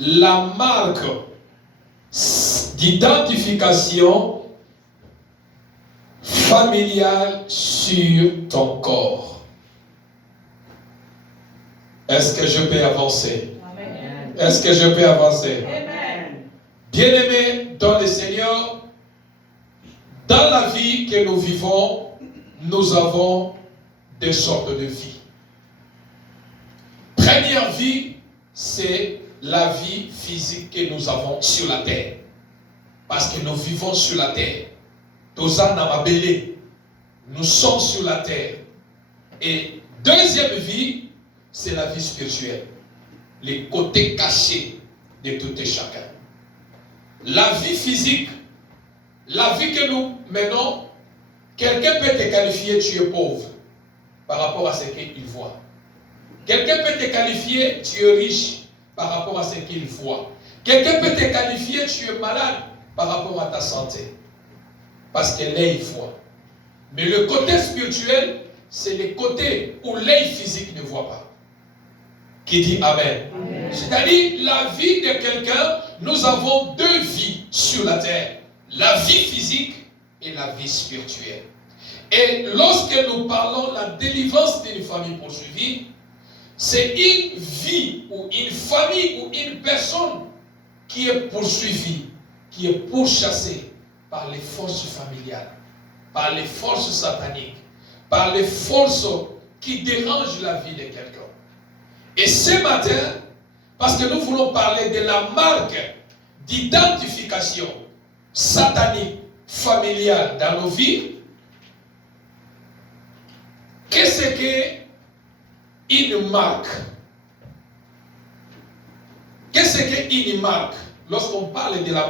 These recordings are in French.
la marque d'identification familiale sur ton corps. Est-ce que je peux avancer? Amen. Est-ce que je peux avancer? Amen. Bien-aimés dans le Seigneur, dans la vie que nous vivons, nous avons deux sortes de vie. Première vie, c'est la vie physique que nous avons sur la terre. Parce que nous vivons sur la terre. Nous sommes sur la terre. Et deuxième vie, c'est la vie spirituelle. Les côtés cachés de tout et chacun. La vie physique, la vie que nous menons, quelqu'un peut te qualifier, tu es pauvre par rapport à ce qu'il voit. Quelqu'un peut te qualifier, tu es riche par rapport à ce qu'il voit. Quelqu'un peut te qualifier, tu es malade par rapport à ta santé. Parce que l'œil voit. Mais le côté spirituel, c'est le côté où l'œil physique ne voit pas. Qui dit Amen. Amen. C'est-à-dire, la vie de quelqu'un, nous avons deux vies sur la terre. La vie physique et la vie spirituelle. Et lorsque nous parlons de la délivrance d'une famille poursuivie, c'est une vie ou une famille ou une personne qui est poursuivie, qui est pourchassée par les forces familiales, par les forces sataniques, par les forces qui dérangent la vie de quelqu'un. Et ce matin, parce que nous voulons parler de la marque d'identification satanique, familiale dans nos vies, qu'est-ce qu'une marque? Qu'est-ce qu'une marque? Lorsqu'on parle de la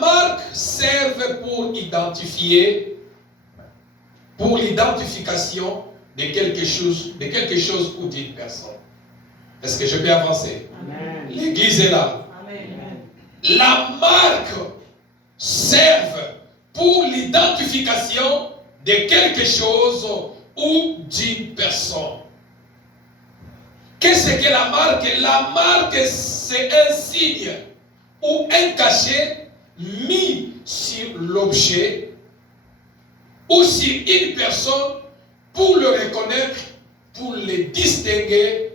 marque sert pour identifier, pour l'identification de quelque chose ou d'une personne. Est-ce que je peux avancer? Amen. L'église est là. Amen. La marque sert pour l'identification de quelque chose ou d'une personne. Qu'est-ce que la marque? La marque, c'est un signe ou un cachet mis sur l'objet ou sur une personne pour le reconnaître, pour le distinguer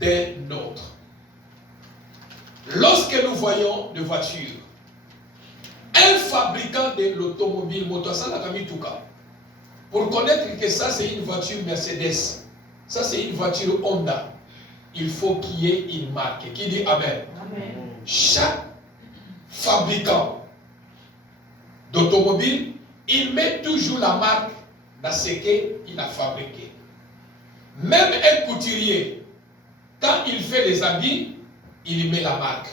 d'un autre. Lorsque nous voyons des voitures, un fabricant de l'automobile, pour connaître que ça c'est une voiture Mercedes, ça c'est une voiture Honda, il faut qu'il y ait une marque. Qui dit Amen? Amen. Chaque fabricant d'automobile, il met toujours la marque dans ce qu'il a fabriqué. Même un couturier, quand il fait des habits, il met la marque.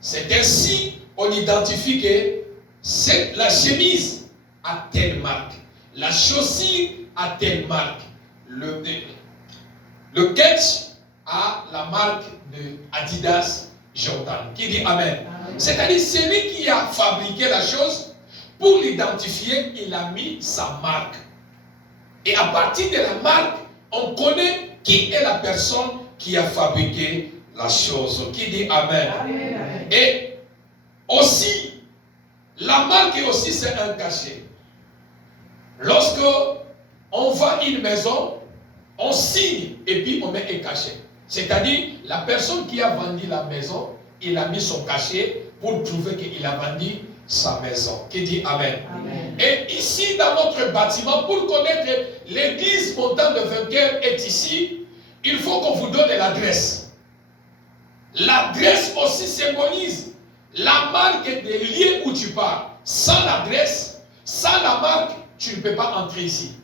C'est ainsi on identifie que la chemise a telle marque, la chaussure a telle marque, le ketch a la marque de Adidas Jordan. Qui dit Amen? Amen. C'est-à-dire celui qui a fabriqué la chose, pour l'identifier, il a mis sa marque. Et à partir de la marque, on connaît qui est la personne qui a fabriqué la chose. Qui dit Amen? Amen. Et aussi, la marque aussi c'est un cachet. Lorsque on va à une maison, on signe et puis on met un cachet. C'est-à-dire, la personne qui a vendu la maison, il a mis son cachet pour prouver qu'il a vendu sa maison. Qui dit Amen. Amen. Et ici, dans notre bâtiment, pour connaître l'église montant de vainqueur est ici, il faut qu'on vous donne l'adresse. L'adresse aussi symbolise la marque des lieux où tu pars. Sans l'adresse, sans la marque, tu ne peux pas entrer ici.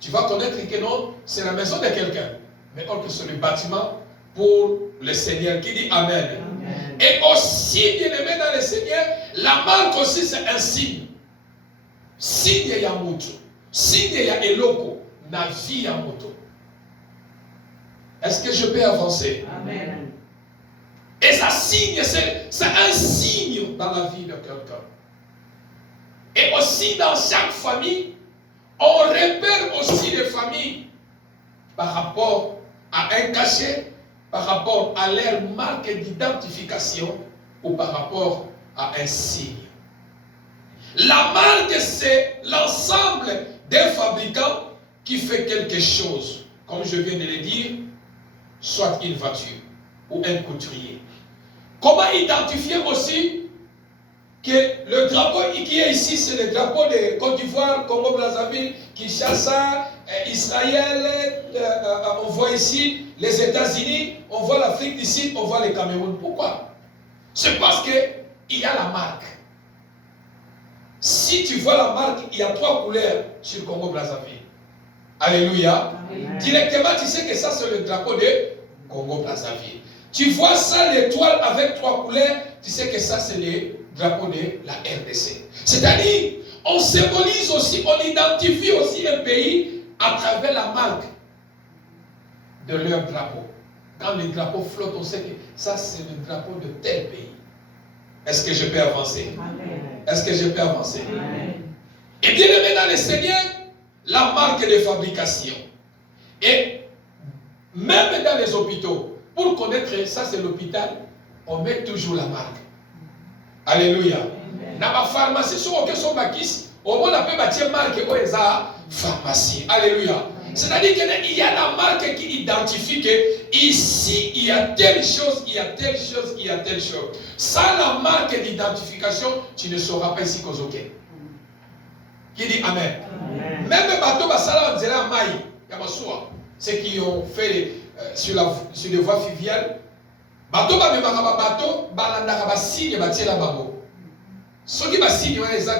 Tu vas connaître que non, c'est la maison de quelqu'un. Mais or que c'est le bâtiment pour le Seigneur. Qui dit Amen. Amen. Et aussi, bien aimé dans le Seigneur, la marque aussi c'est un signe. Signe ya mutu. Signe ya eloko. Na vie ya moto. Est-ce que je peux avancer? Amen. Et ça signe, c'est un signe dans la vie de quelqu'un. Et aussi dans chaque famille, on repère aussi les familles par rapport à un cachet par rapport à leur marque d'identification ou par rapport à un signe. La marque, c'est l'ensemble d'un fabricant qui fait quelque chose, comme je viens de le dire, soit une voiture ou un couturier. Comment identifier aussi que le drapeau qui est ici, c'est le drapeau de Côte d'Ivoire, Congo, Brazzaville, Kinshasa, Israël, on voit ici les États-Unis, on voit l'Afrique du Sud, on voit le Cameroun. Pourquoi? C'est parce qu'il y a la marque. Si tu vois la marque, il y a 3 couleurs sur Congo, Brazzaville. Alléluia. Amen. Directement, tu sais que ça, c'est le drapeau de Congo, Brazzaville. Tu vois ça, l'étoile avec 3 couleurs, tu sais que ça, c'est le drapeau de la RDC. C'est-à-dire, on symbolise aussi, on identifie aussi un pays à travers la marque de leur drapeau. Quand les drapeaux flottent, on sait que ça, c'est le drapeau de tel pays. Est-ce que je peux avancer? Amen. Est-ce que je peux avancer? Amen. Et bien aimé dans le Seigneur, la marque de fabrication. Et même dans les hôpitaux, pour connaître ça, c'est l'hôpital, on met toujours la marque. Alléluia. Dans ma pharmacie, sur aucun son maquis, au moins on peut bâtir marque où est la pharmacie. Alléluia. C'est-à-dire qu'il y a la marque qui identifie que ici, il y a telle chose, il y a telle chose, il y a telle chose. Sans la marque d'identification, tu ne sauras pas ici qu'aux aucun. Qui dit Amen. Amen. Même les bateaux, on dirait un maï, ceux qui ont fait sur les voies fluviales, bateau, bateau, balandaka signe, batia bango. Ceux qui signe, ils ont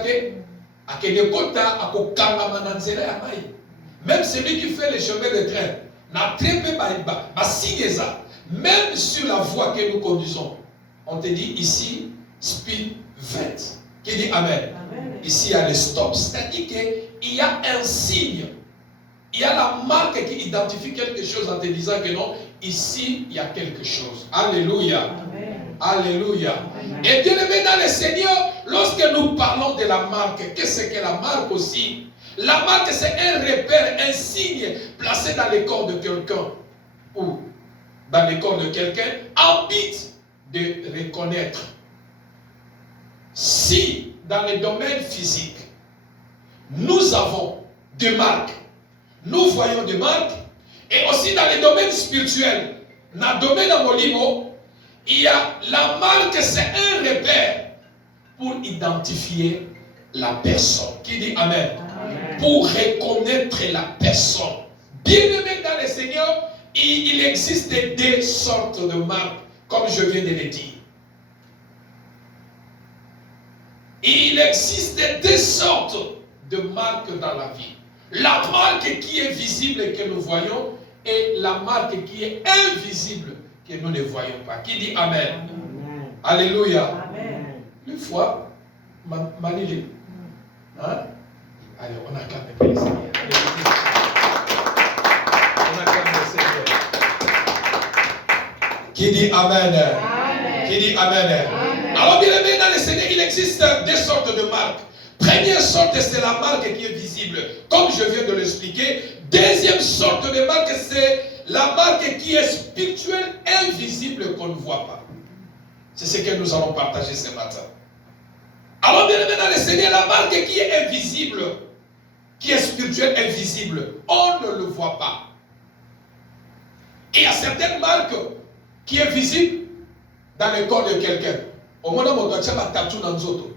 à quel kota, à kokanga mananzela ya maï. Même celui qui fait les chemins de train, n'a très peu signe ça. Même sur la voie que nous conduisons, on te dit ici, speed 20. Qui dit Amen. Amen. Ici, il y a le stop. C'est-à-dire qu'il y a un signe. Il y a la marque qui identifie quelque chose en te disant que non, ici, il y a quelque chose. Alléluia. Amen. Alléluia. Amen. Et bien aimé dans le Seigneur, lorsque nous parlons de la marque, qu'est-ce que la marque aussi? La marque, c'est un repère, un signe placé dans le corps de quelqu'un ou dans le corps de quelqu'un, en but de reconnaître. Si dans le domaine physique, nous avons des marques, nous voyons des marques, et aussi dans le domaine spirituel, dans le domaine molimo, il y a la marque, c'est un repère pour identifier la personne. Qui dit Amen? Amen. Pour reconnaître la personne. Bien-aimé dans le Seigneur, il existe 2 sortes de marques, comme je viens de le dire. Il existe 2 sortes de marques dans la vie. La marque qui est visible et que nous voyons, et la marque qui est invisible que nous ne voyons pas. Qui dit Amen? Amen. Alléluia. Amen. Une fois, Manili. Hein? Allez, on acclame le Seigneur. On acclame le Seigneur. Qui dit Amen? Amen. Qui dit Amen? Amen. Alors, bien aimé dans le Seigneur, il existe 2 sortes de marques. Première sorte, c'est la marque qui est visible, comme je viens de l'expliquer. Deuxième sorte de marque, c'est la marque qui est spirituelle, invisible, qu'on ne voit pas. C'est ce que nous allons partager ce matin. Alors, bien aimé dans le Seigneur, la marque qui est invisible, qui est spirituelle, invisible, on ne le voit pas. Et il y a certaines marques qui est visible dans le corps de quelqu'un. Au moment où on doit faire un tatou dans nous autres.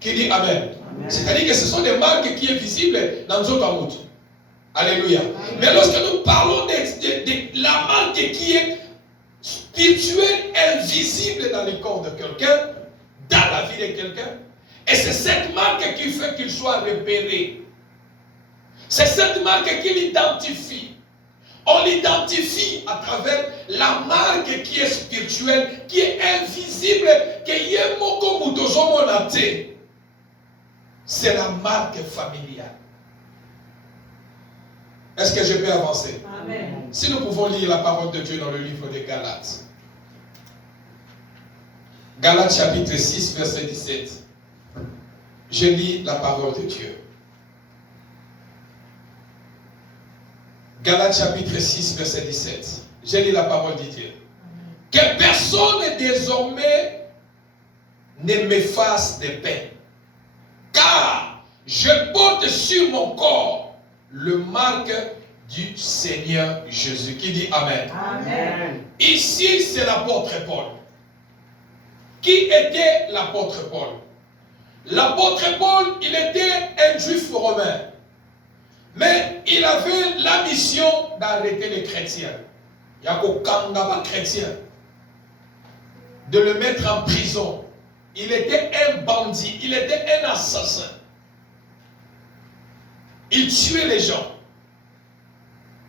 Qui dit Amen. Amen. C'est-à-dire que ce sont des marques qui sont visibles dans nos autres amours. Alléluia. Amen. Mais lorsque nous parlons de la marque qui est spirituelle, invisible dans le corps de quelqu'un, dans la vie de quelqu'un, et c'est cette marque qui fait qu'il soit repéré. C'est cette marque qui l'identifie. On l'identifie à travers la marque qui est spirituelle, qui est invisible, qui est moko mutozomonate. C'est la marque familiale. Est-ce que je peux avancer? Amen. Si nous pouvons lire la parole de Dieu dans le livre des Galates. Galates chapitre 6, verset 17. Je lis la parole de Dieu. Galates chapitre 6, verset 17. J'ai lu la parole de Dieu. Que personne désormais ne me fasse de peine. Car je porte sur mon corps le marque du Seigneur Jésus. Qui dit Amen. Amen. Ici, c'est l'apôtre Paul. Qui était l'apôtre Paul? L'apôtre Paul, il était un juif romain. Mais il avait la mission d'arrêter les chrétiens. Il y a qu'aucun chrétien. De le mettre en prison. Il était un bandit. Il était un assassin. Il tuait les gens.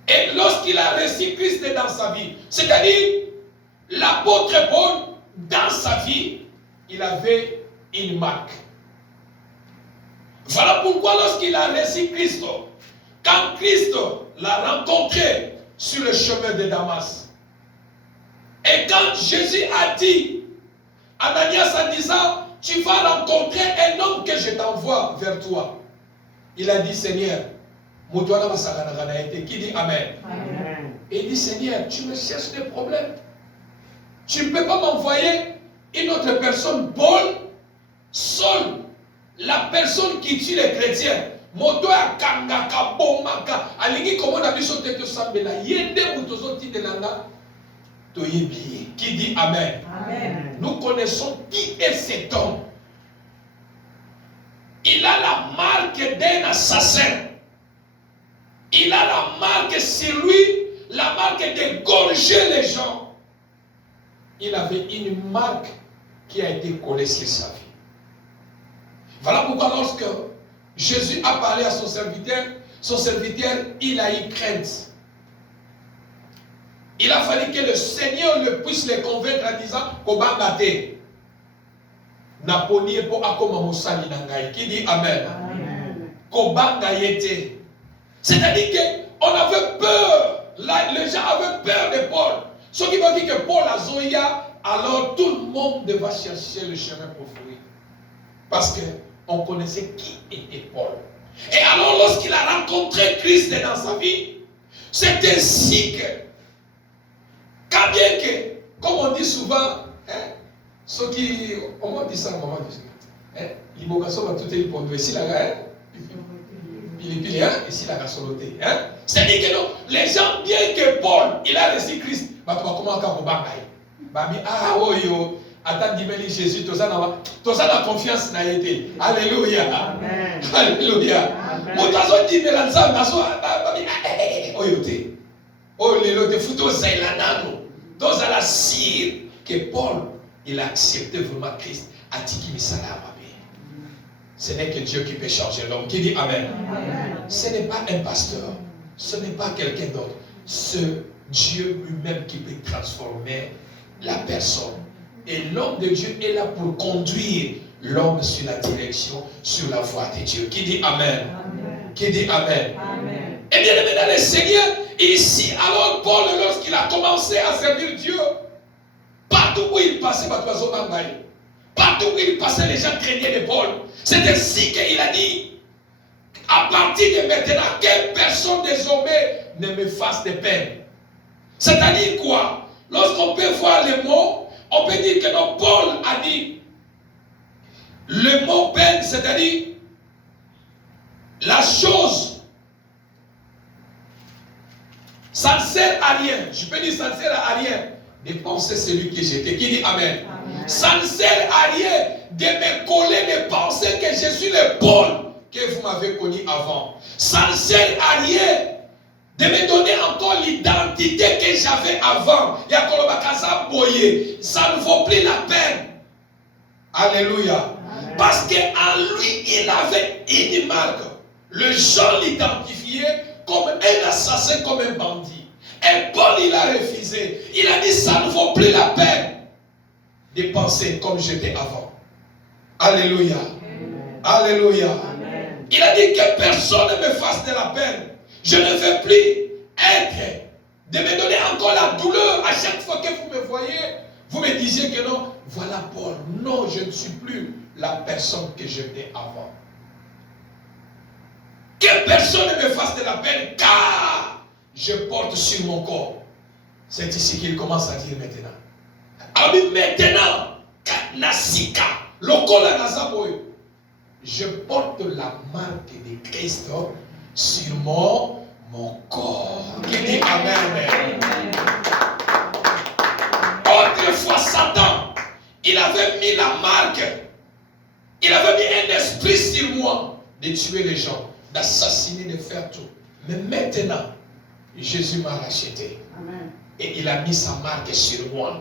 Et lorsqu'il a reçu Christ dans sa vie, c'est-à-dire l'apôtre Paul, dans sa vie, il avait une marque. Voilà pourquoi lorsqu'il a reçu Christ, quand Christ l'a rencontré sur le chemin de Damas, et quand Jésus a dit à Ananias en disant, tu vas rencontrer un homme que je t'envoie vers toi. Il a dit, Seigneur, qui dit Amen. Amen. Et il dit, Seigneur, tu me cherches des problèmes. Tu ne peux pas m'envoyer une autre personne, Paul, seul, la personne qui tue les chrétiens. Moto ya kangaka bomaka alingi komona biso te to sambela yende mutozo tindelanga to yebi. Qui dit Amen. Amen. Nous connaissons qui est cet homme. Il a la marque d'un assassin. Il a la marque sur lui, la marque d'égorger les gens. Il avait une marque qui a été collée sur sa vie. Voilà pourquoi lorsque Jésus a parlé à son serviteur, il a eu crainte. Il a fallu que le Seigneur le puisse les convaincre en disant Kobangate. Naponi pour akoma musali nangai. Qui dit Amen. Kobangayete. C'est-à-dire qu'on avait peur. Les gens avaient peur de Paul. Ce qui veut dire que Paul a Zoya, alors tout le monde va chercher le chemin pour fuir. Parce qu'on connaissait qui était Paul. Et alors lorsqu'il a rencontré Christ dans sa vie, c'est ainsi que, quand bien que, comme on dit souvent, ceux qui, comment on dit ça, comment on dit ça, l'immigration va tout être pour nous. Ici, là, ici la gasoloté. C'est-à-dire que non, les gens, bien que Paul, il a reçu Christ, bah tu vas comment encore au bagaille. Bah ah oh yo, attends d'imaginer Jésus, tout ça la confiance n'a été. Alléluia. Amen. Alléluia. Mon tazo dit melanza, nazo bah oh yo te, oh le te fouto zailanano, dans la cire que Paul, il a accepté vraiment Christ, a dit qu'il me ce n'est que Dieu qui peut changer l'homme. Qui dit Amen. Amen. Ce n'est pas un pasteur. Ce n'est pas quelqu'un d'autre. C'est Dieu lui-même qui peut transformer la personne. Et l'homme de Dieu est là pour conduire l'homme sur la direction, sur la voie de Dieu. Qui dit Amen. Amen. Qui dit Amen. Amen. Et bien aimé dans le Seigneur, ici, alors Paul, lorsqu'il a commencé à servir Dieu, partout où il passait, partout où il passait, les gens craignaient de Paul. C'est ainsi qu'il a dit, à partir de maintenant, que personne désormais ne me fasse de peine. C'est-à-dire quoi? Lorsqu'on peut voir les mots, on peut dire que non, Paul a dit, le mot peine, c'est-à-dire la chose, ça ne sert à rien. Je peux dire ça ne sert à rien de penser celui que j'étais. Qui dit Amen. Amen. Ça ne sert à rien de me coller, de penser que je suis le Paul que vous m'avez connu avant. Ça ne sert à rien de me donner encore l'identité que j'avais avant. Ça ne vaut plus la peine. Alléluia. Amen. Parce qu'en lui, il avait une marque. Le gens l'identifiaient comme un assassin, comme un bandit. Et Paul, il a refusé. Il a dit, ça ne vaut plus la peine de penser comme j'étais avant. Alléluia. Amen. Alléluia. Amen. Il a dit que personne ne me fasse de la peine. Je ne veux plus être, de me donner encore la douleur. À chaque fois que vous me voyez, vous me disiez que non, voilà Paul. Non, je ne suis plus la personne que j'étais avant. Que personne ne me fasse de la peine, car je porte sur mon corps. C'est ici qu'il commence à dire maintenant. Alors maintenant, Nasika, Lokola Nazaboy, je porte la marque de Christ sur mon corps. Qui dit Amen. Autrefois, Satan, il avait mis la marque, il avait mis un esprit sur moi de tuer les gens, d'assassiner, de faire tout. Mais maintenant, Jésus m'a racheté. Amen. Et il a mis sa marque sur moi.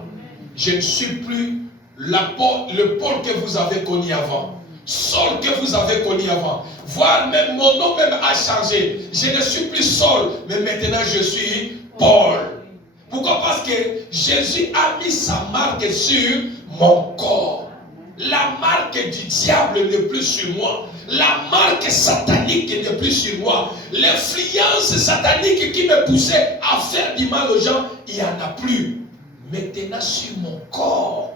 Je ne suis plus le Paul que vous avez connu avant. Saul que vous avez connu avant. Voire même mon nom même a changé. Je ne suis plus Saul, mais maintenant je suis Paul. Pourquoi? Parce que Jésus a mis sa marque sur mon corps. La marque du diable n'est plus sur moi. La marque satanique n'est plus sur moi. L'influence satanique qui me poussait à faire du mal aux gens, il n'y en a plus. Maintenant sur mon corps,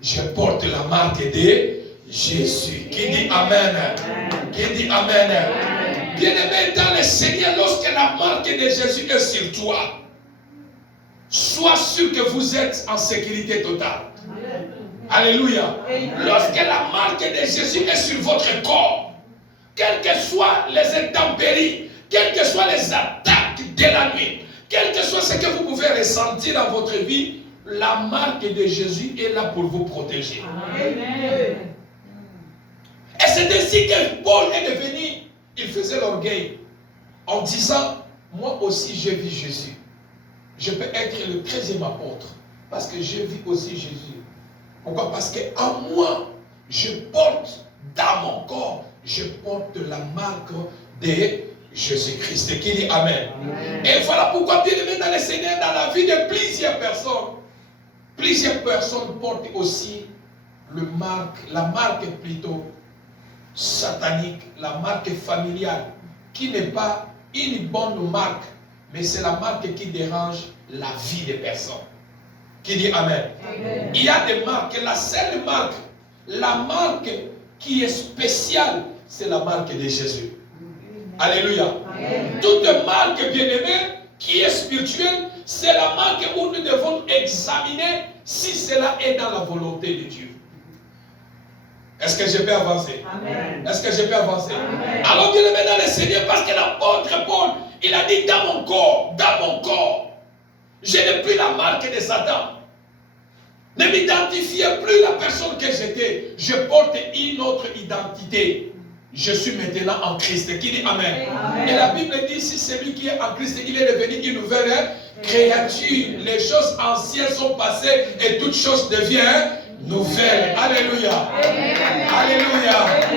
je porte la marque de Jésus. Qui dit Amen? Qui dit Amen? Bien-aimé dans le Seigneur, lorsque la marque de Jésus est sur toi, sois sûr que vous êtes en sécurité totale. Alléluia. Lorsque la marque de Jésus est sur votre corps, quelles que soient les intempéries, quelles que soient les attaques de la nuit, quel que soit ce que vous pouvez ressentir dans votre vie, la marque de Jésus est là pour vous protéger. Amen. Et c'est ainsi que Paul est devenu, il faisait l'orgueil en disant, moi aussi j'ai vu Jésus. Je peux être le 13e apôtre parce que j'ai vu aussi Jésus. Pourquoi? Parce qu'en moi, je porte dans mon corps, je porte la marque de Jésus-Christ. Qui dit Amen. Amen. Et voilà pourquoi, bien aimé dans le Seigneur, dans la vie de plusieurs personnes portent aussi la marque plutôt satanique, la marque familiale, qui n'est pas une bonne marque, mais c'est la marque qui dérange la vie des personnes. Qui dit Amen. Amen. Il y a des marques, la seule marque, la marque qui est spéciale, c'est la marque de Jésus. Amen. Alléluia. Amen. Toute marque bien-aimée qui est spirituelle, c'est la marque où nous devons examiner si cela est dans la volonté de Dieu. Est-ce que je peux avancer? Amen. Est-ce que je peux avancer? Amen. Alors bien aimé dans le Seigneur, parce que l'apôtre Paul, il a dit dans mon corps, je n'ai plus la marque de Satan. Ne m'identifiez plus la personne que j'étais. Je porte une autre identité. Je suis maintenant en Christ. Qui dit Amen. Amen. Et la Bible dit, si celui qui est en Christ, il est devenu une nouvelle créature. Les choses anciennes sont passées et toutes choses deviennent nouvelles. Alléluia. Amen. Alléluia. Amen.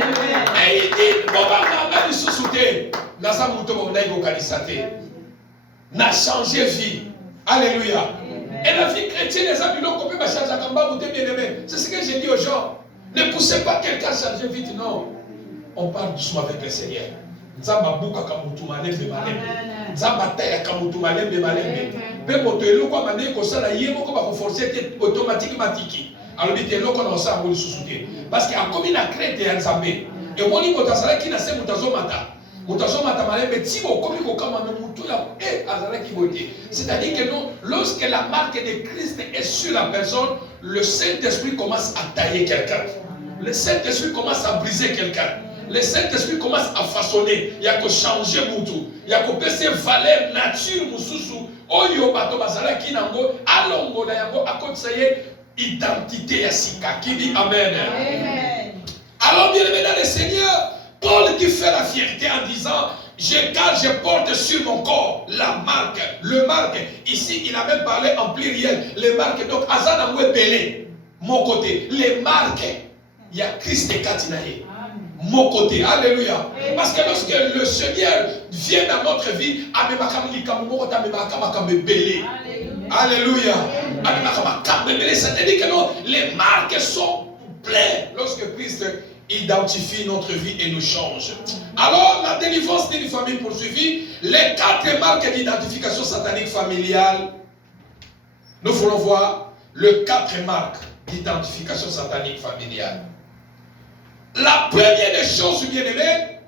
Et il dit, n'a changé vie. Alléluia. Et la vie chrétienne, les amis, c'est ce que j'ai dit aux gens. Ne poussez pas quelqu'un à changer vite, non. On parle doucement avec le Seigneur. Nzamba buka kamutumane bemalem. Nzamba taya kamutumane bemalem. Pe moto eloko amane ko sala yemo ko ba ko forcer automatiquement tiki. Alors bité eloko na osala mo lisusuke. Parce que akomi na crête ya Nzambe. Et moni motasala ki na se mutazomata. Mutazomata malembe timo komi ko kama na mutu ya azala ki boté. C'est-à-dire que non, lorsque la marque de Christ est sur la personne, le Saint-Esprit commence à tailler quelqu'un. Le Saint-Esprit commence à briser quelqu'un. Le Saint-Esprit commence à façonner. Il y a que changer Moutou. Il y a que passer valeur, nature, Moussousou. Oyo bato basala ki nango, alongo na yango, akot saye, identité ya sika. Qui dit Amen. Amen. Alors bien aimé dans le Seigneur, Paul qui fait la fierté en disant, car je porte sur mon corps la marque, le marque. Ici, il a même parlé en pluriel. Les marques, donc, Azana Mouébélé, mon côté. Les marques, il y a Christ et Katinaye. Mon côté, alléluia. Parce que lorsque le Seigneur vient dans notre vie, alléluia. C'est-à-dire que non, les marques sont pleines lorsque Christ identifie notre vie et nous change. Alors, la délivrance d'une famille poursuivie, les 4 marques d'identification satanique familiale, nous voulons voir les 4 marques d'identification satanique familiale. La première des choses, bien aimé,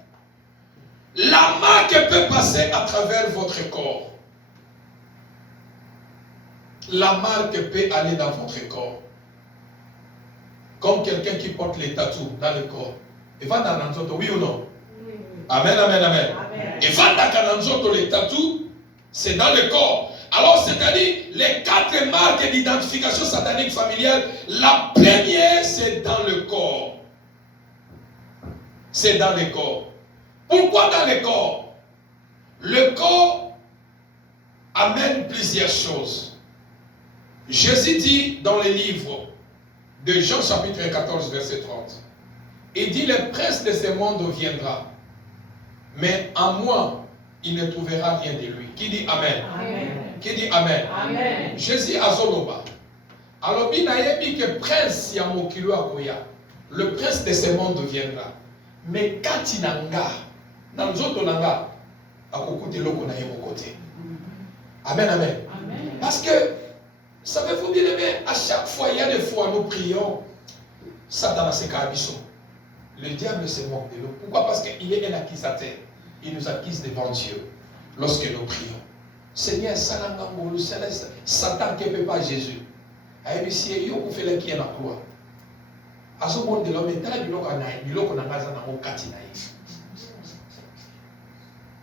la marque peut passer à travers votre corps. la marque peut aller dans votre corps. Comme quelqu'un qui porte les tatous dans le corps. Il va dans l'anzoto, oui ou non? Oui. Amen, amen, amen. Il va dans l'anzoto, les tatous, c'est dans le corps. Alors, c'est-à-dire, les 4 marques d'identification satanique familiale, la première, c'est dans le corps. C'est dans le corps. Pourquoi dans le corps? Le corps amène plusieurs choses. Jésus dit dans les livres de Jean chapitre 14, verset 30, il dit, le prince de ce monde viendra, mais en moi, il ne trouvera rien de lui. Qui dit Amen? Amen. Qui dit Amen? Amen. Jésus azoloba. Alors, il a dit que prince yamokilo akoya, le prince de ce monde viendra, mais katinanga, dans l'autre nanga, akokote loko na yemo côté. Amen, amen. Amen. Parce que, savez-vous bien aimé, à chaque fois, il y a des fois, nous prions, Satan se cabisso. Le diable se moque de nous. Pourquoi? Parce qu'il est un accusateur. Il nous accuse devant Dieu lorsque nous prions. Seigneur, Satan ne peut pas Jésus. Il y a un fait qui est la croix. À ce moment de l'homme, il y a un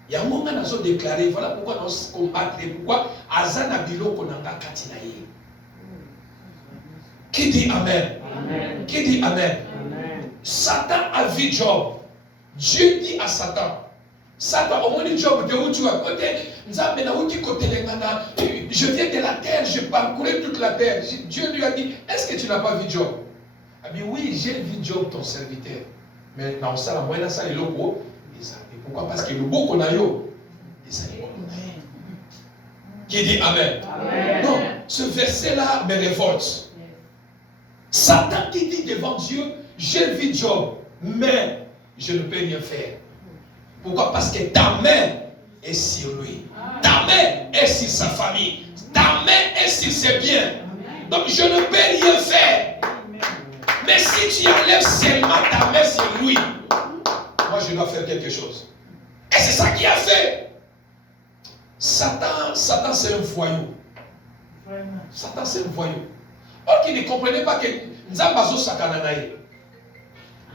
il y a un moment où nous avons déclaré, voilà pourquoi nous combattons, pourquoi Azana Biloko Nanga Katinaï. Qui dit Amen? Amen. Qui dit Amen? Amen. Satan a vu Job. Dieu dit à Satan, Satan, au moins Job, de où tu as côté, je viens de la terre, je parcourais toute la terre. Dieu lui a dit, est-ce que tu n'as pas vu Job? Il a dit, oui, j'ai vu Job, ton serviteur. Mais dans ça, la moyenne, ça, les locaux. Pourquoi? Parce que le beau qu'on a eu, qui dit Amen. Amen. Non, ce verset-là me révolte. Satan qui dit devant Dieu, j'ai vu Job, mais je ne peux rien faire. Pourquoi? Parce que ta main est sur lui. Ta main est sur sa famille. Ta main est sur ses biens. Donc je ne peux rien faire. Mais si tu enlèves seulement ta main sur lui, moi je dois faire quelque chose. Et c'est ça qu'il a fait. Satan c'est un voyou. Satan c'est un voyou. Or qu'il ne comprenait pas que Nzambazo Sakananaï.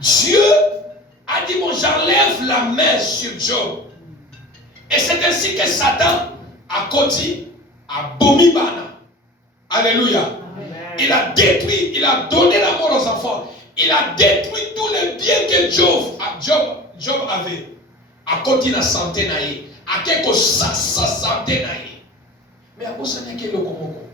Dieu a dit, bon, j'enlève la main sur Job. Et c'est ainsi que Satan a côté, a bomi bana. Alléluia. Amen. Il a détruit, il a donné la mort aux enfants. Il a détruit tous les biens que Job avait. À côté de la santé naïe. À quelque sa santé naïe. Mais à cause de le Komoko,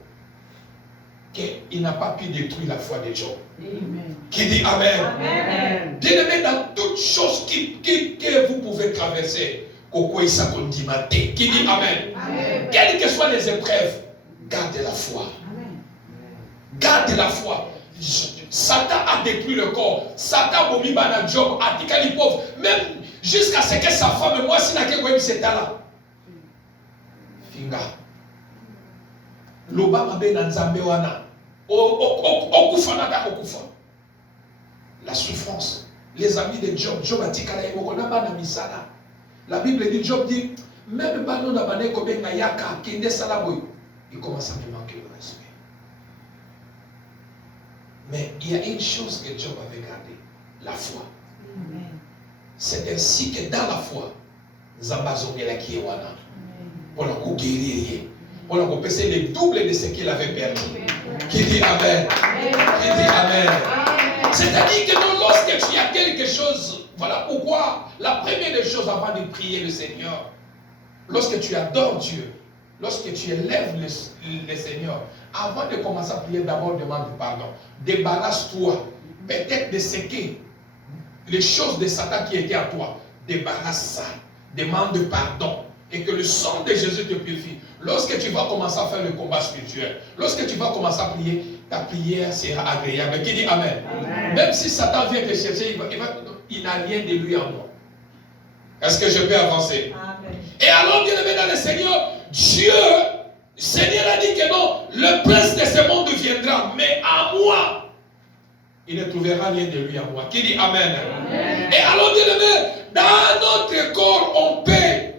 qu'il n'a pas pu détruire la foi de Job. Amen. Qui dit Amen. Amen. Bien aimé, dans toutes choses que vous pouvez traverser, qui dit Amen. Amen. Quelles que soient les épreuves, garde la foi. Amen. Garde la foi. Satan a détruit le corps. Satan a mis dans Job, a dit qu'il est pauvre. Même jusqu'à ce que sa femme, moi, si n'a que cet là. Finga. L'Obama ben Nzambe wana. La souffrance. Les amis de Job. Job a dit la Bible dit, Job dit, même Bano Nabane Kobenga Yaka, Kende Salaboy, il commence à me manquer le respect. Mais il y a une chose que Job avait gardée, la foi. C'est ainsi que dans la foi, Zambazonge la Kiewana, on a guérir, on a compensé le double de ce qu'il avait perdu. Qui dit Amen. Qui dit Amen. C'est-à-dire que lorsque tu as quelque chose, voilà pourquoi la première des choses avant de prier le Seigneur, lorsque tu adores Dieu, lorsque tu élèves le Seigneur, avant de commencer à prier, d'abord demande pardon. Débarrasse-toi peut-être de ce que les choses de Satan qui étaient à toi. Débarrasse ça. Demande pardon. Et que le sang de Jésus te purifie. Lorsque tu vas commencer à faire le combat spirituel, lorsque tu vas commencer à prier, ta prière sera agréable. Qui dit Amen. Amen. Même si Satan vient te chercher, il n'a rien de lui en moi. Est-ce que je peux avancer? Amen. Et alors, bien aimé dans le Seigneur, Dieu, Seigneur a dit que non, le prince de ce monde viendra, mais à moi, il ne trouvera rien de lui en moi. Qui dit Amen. Amen. Et alors, bien aimé, dans notre corps, on peut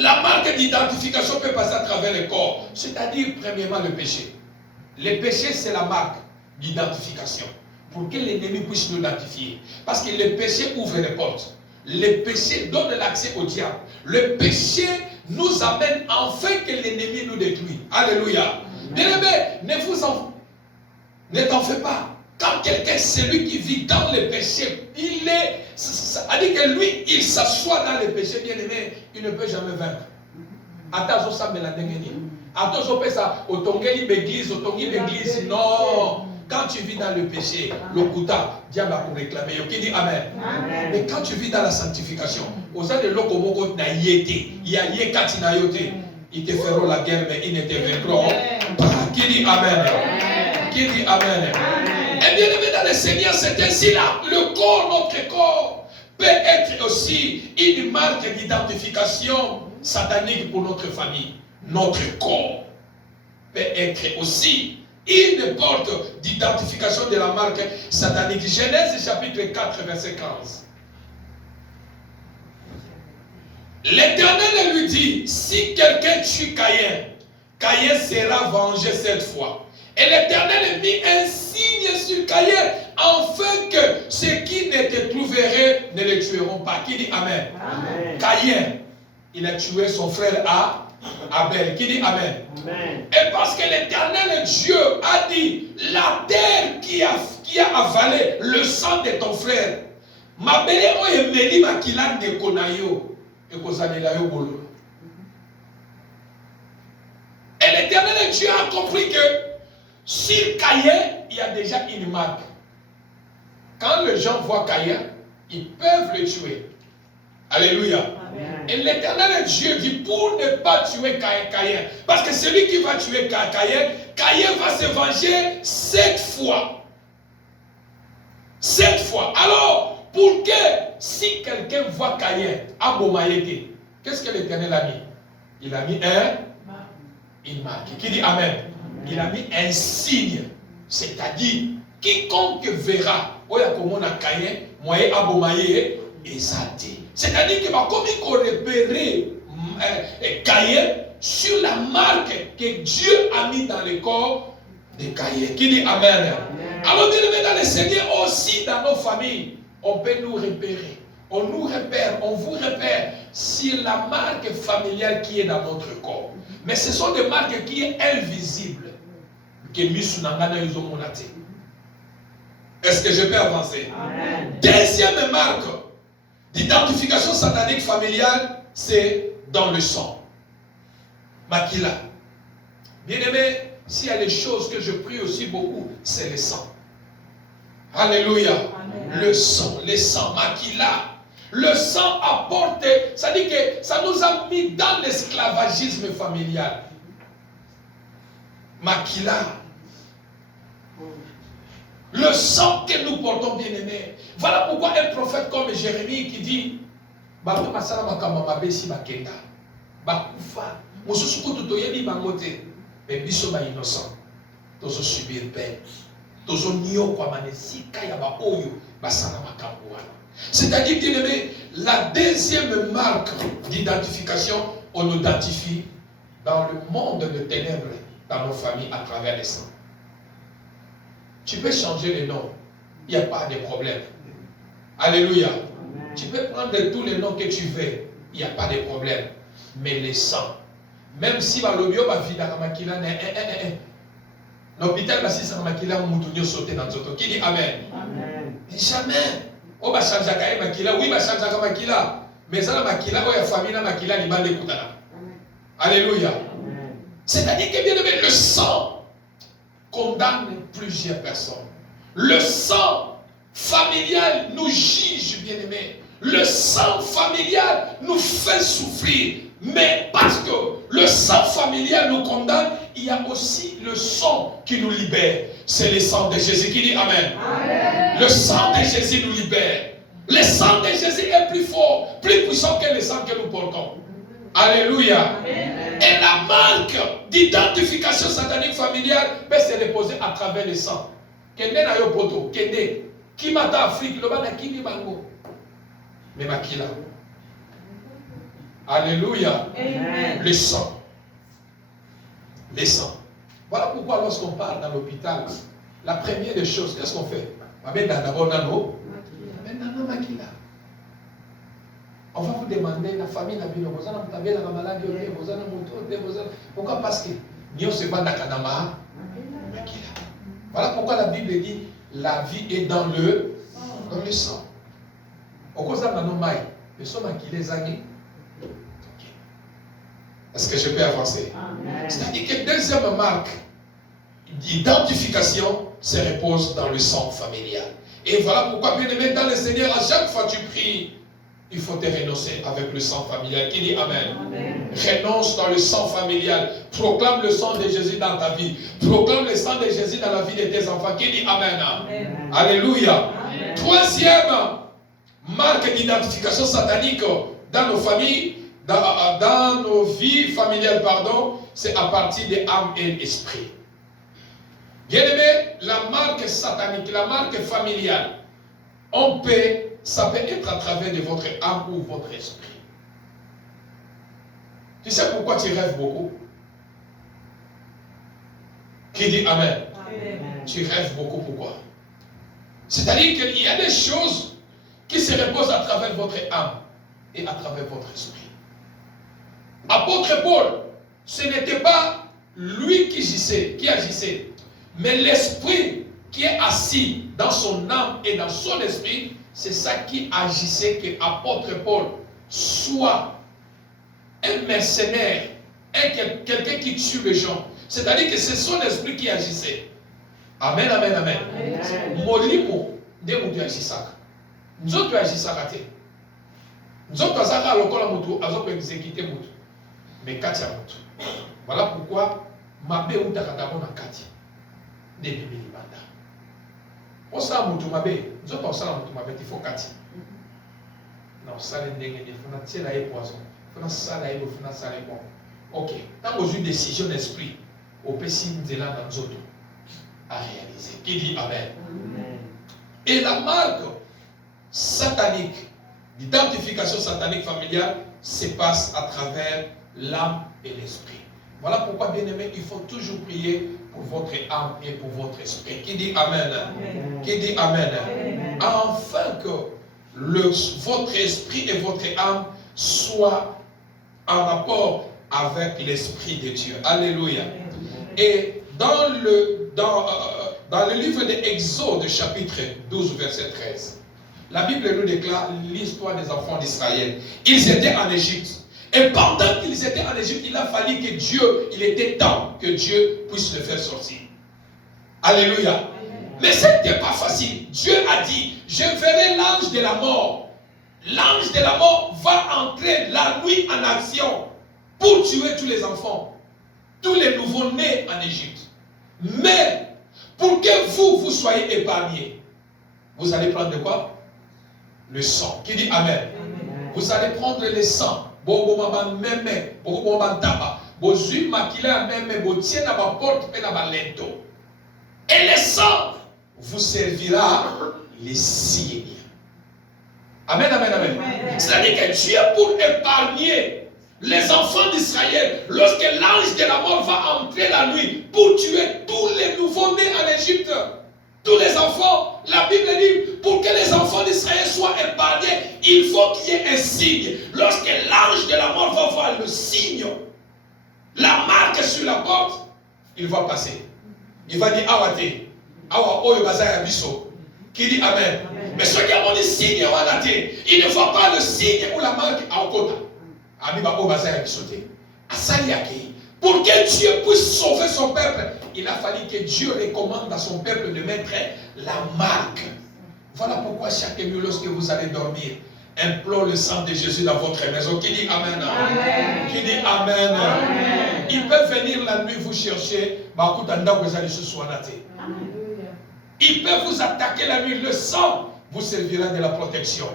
la marque d'identification peut passer à travers le corps. C'est-à-dire, premièrement, le péché. Le péché, c'est la marque d'identification. Pour que l'ennemi puisse nous identifier. Parce que le péché ouvre les portes. Le péché donne l'accès au diable. Le péché nous amène enfin que l'ennemi nous détruit. Alléluia. Bien-aimé, ne t'en fais pas. Quand quelqu'un, celui qui vit dans le péché, c'est-à-dire que lui, il s'assoit dans le péché, bien-aimé, il ne peut jamais vaincre. Attention, ça me l'a déguené. Attention, ça, autongi l'église, non. Quand tu vis dans le péché, le kouta, diable va pour réclamer. Qui dit Amen. Amen. Mais quand tu vis dans la sanctification, aux âges de l'okomoko na yété, il y a yékati na yoté, ils te feront la guerre, mais ils ne te vaincront pas. Qui dit Amen. Qui dit Amen. Et bien aimé dans le Seigneur, c'est ainsi là, le corps, notre corps, peut être aussi une marque d'identification satanique pour notre famille. Notre corps peut être aussi une porte d'identification de la marque satanique. Genèse chapitre 4, verset 15. L'Éternel lui dit, si quelqu'un tue Caïn, Caïn sera vengé cette fois. Et l'Éternel mit un signe sur Caïn, afin que ceux qui ne te trouveraient ne le tueront pas. Qui dit Amen. Amen. Caïn, il a tué son frère Abel. Qui dit Amen. Amen. Et parce que l'Éternel Dieu a dit, la terre qui a avalé le sang de ton frère, ma belle oyemeli makila nekonayo et kozanela yo bolo. Et l'Éternel Dieu a compris que sur Caïn, il y a déjà une marque. Quand les gens voient Caïn, ils peuvent le tuer. Alléluia. Amen. Et l'Éternel Dieu dit pour ne pas tuer Caïn, parce que celui qui va tuer Caïn va se venger 7 fois. 7 fois. Alors, pour que si quelqu'un voit Caïn à Bomaïté, qu'est-ce que l'Éternel a mis? Il a mis une marque. Qui dit Amen? Il a mis un signe. C'est-à-dire, quiconque verra, comment on a Caïn, moi à Bomaïté, et ça dit. C'est-à-dire que comme il faut repérer Caïn sur la marque que Dieu a mis dans le corps de Caïn. Qui dit Amen. Amen. Alors bien aimé dans le Seigneur, aussi dans nos familles, on peut nous repérer. On nous repère, on vous repère sur la marque familiale qui est dans notre corps. Mais ce sont des marques qui sont invisibles. Est-ce que je peux avancer? Amen. Deuxième marque d'identification satanique familiale, c'est dans le sang. Makila. Bien-aimé, s'il y a des choses que je prie aussi beaucoup, c'est le sang. Alléluia. Amen. Le sang, Makila. Le sang apporte, ça dit que ça nous a mis dans l'esclavagisme familial. Makila. Le sang que nous portons, bien-aimés. Voilà pourquoi un prophète comme Jérémie qui dit Baba masala makamba mabesi bakenda. Bakufa. Mosusu ko toyeli bangote. Mais biso ba innocent. Tozo subir peine. Tozo nio kwa manesika ya ba oyo basala makambo wana. C'est-à-dire, bien-aimé, la deuxième marque d'identification, on nous identifie dans le monde de ténèbres, dans nos familles, à travers les sangs. Tu peux changer les noms, il n'y a pas de problème. Alléluia. Amen. Tu peux prendre tous les noms que tu veux, il n'y a pas de problème. Mais les sangs, même si l'obio va vider la makila, l'hôpital va si la makila moutounio sauter dans le qui dit Amen. Amen. Jamais. On va changer la makila, oui, va changer la makila. Mais ça, la makila, la famille, la makila, il va l'écouter. Alléluia. C'est-à-dire que bien aimé, le sang condamne plusieurs personnes. Le sang familial nous juge, bien-aimés. Le sang familial nous fait souffrir. Mais parce que le sang familial nous condamne, il y a aussi le sang qui nous libère. C'est le sang de Jésus qui dit Amen. Amen. Le sang de Jésus nous libère. Le sang de Jésus est plus fort, plus puissant que le sang que nous portons. Alléluia. Amen. Et la marque d'identification satanique familiale peut se reposer à travers le sang. Kende na yo poto, kende, qui mata Afrique, le bana qui bango. Mais makila. Alléluia. Amen. Le sang. Le sang. Voilà pourquoi lorsqu'on part dans l'hôpital, la première des choses, qu'est-ce qu'on fait? On va vous demander, la famille, la vie, vous avez la maladie, vous avez la pourquoi? Parce que nous, c'est pas Nakanama. Voilà pourquoi la Bible dit la vie est dans le sang. Au cause de nous sommes qui les années. Est-ce que je peux avancer? C'est-à-dire que deuxième marque d'identification se repose dans le sang familial. Et voilà pourquoi, bien aimé dans le Seigneur, à chaque fois que tu pries, il faut te renoncer avec le sang familial. Qui dit Amen? Amen. Renonce dans le sang familial. Proclame le sang de Jésus dans ta vie. Proclame le sang de Jésus dans la vie de tes enfants. Qui dit Amen? Amen. Alléluia. Amen. Troisième marque d'identification satanique dans nos familles, dans nos vies familiales, pardon, c'est à partir des âmes et l'esprit. Bien aimé, la marque satanique, la marque familiale, ça peut être à travers de votre âme ou votre esprit. Tu sais pourquoi tu rêves beaucoup? Qui dit Amen? Amen. Tu rêves beaucoup, pourquoi? C'est-à-dire qu'il y a des choses qui se reposent à travers votre âme et à travers votre esprit. Apôtre Paul, ce n'était pas lui qui agissait, mais l'esprit qui est assis dans son âme et dans son esprit, c'est ça qui agissait que apôtre Paul soit un mercenaire, quelqu'un qui tue les gens. C'est-à-dire que c'est son esprit qui agissait. Amen, amen, amen. Molimo, de mutu agissaka. Nzoto agissaka te. Nzoto azaka lokola mutu azoko exécuter mutu. Mais kati ya mutu. Voilà pourquoi mabe utaka d'abord na kati. Ne bibeli banda. Osala mutu mabe, nzoto osala mutu mabe il faut kati. Non, ça les ndenge il faut na tiela e poison. Il faut na sala e faut na sala e bon. OK. Tant que une décision d'esprit, au pessi nzela na nzoto à réaliser. Qui dit Amen? Amen. Et la marque satanique, l'identification satanique familiale, se passe à travers l'âme et l'esprit. Voilà pourquoi, bien aimé, il faut toujours prier pour votre âme et pour votre esprit. Qui dit Amen? Amen. Qui dit Amen? Amen. Afin que votre esprit et votre âme soient en rapport avec l'esprit de Dieu. Alléluia. Amen. Et dans le livre de Exode, chapitre 12, verset 13, la Bible nous déclare l'histoire des enfants d'Israël. Ils étaient en Égypte. Et pendant qu'ils étaient en Égypte, il a fallu que il était temps que Dieu puisse le faire sortir. Alléluia. Amen. Mais ce n'était pas facile. Dieu a dit, je verrai l'ange de la mort. L'ange de la mort va entrer la nuit en action pour tuer tous les enfants, tous les nouveau-nés en Égypte. Mais, pour que vous soyez épargnés, vous allez prendre quoi? Le sang. Qui dit Amen? Amen. Vous allez prendre le sang. Et le sang vous servira les signes. Amen, amen, amen. C'est-à-dire que Dieu, pour épargner les enfants d'Israël, lorsque l'ange de la mort va entrer la nuit pour tuer tous les nouveaux-nés en Égypte, tous les enfants, la Bible dit, pour que les enfants d'Israël soient épargnés, il faut qu'il y ait un signe. Lorsque l'ange de la mort va voir le signe, la marque sur la porte, il va passer. Il va dire, Awate, Awa Oyo Bazaya Biso. Qui dit Amen. Amen. Mais ceux qui ont dit signe, il ne voit pas le signe ou la marque à Okota. Pour que Dieu puisse sauver son peuple, il a fallu que Dieu recommande à son peuple de mettre la marque. Voilà pourquoi chaque nuit, lorsque vous allez dormir, implore le sang de Jésus dans votre maison. Qui dit Amen? Amen. Qui dit Amen? Amen. Il peut venir la nuit vous chercher. Il peut vous attaquer la nuit. Le sang vous servira de la protection.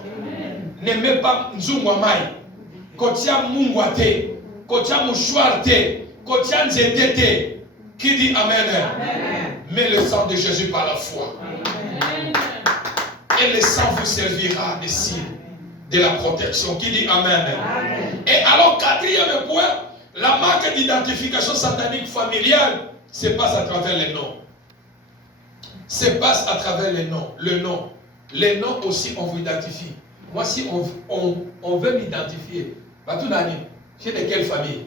N'aimez pas Nzumwamai. Kotia Mungwate. Kotia Mouchouarte. Kotia Nzetete. Qui dit Amen? Amen. Mais le sang de Jésus par la foi. Amen. Et le sang vous servira de signe de la protection. Qui dit Amen? Amen. Et alors, quatrième point, la marque d'identification satanique familiale se passe à travers les noms. Se passe à travers les noms. Le nom. Les noms aussi, on vous identifie. Moi, si on veut m'identifier, j'ai de quelle famille?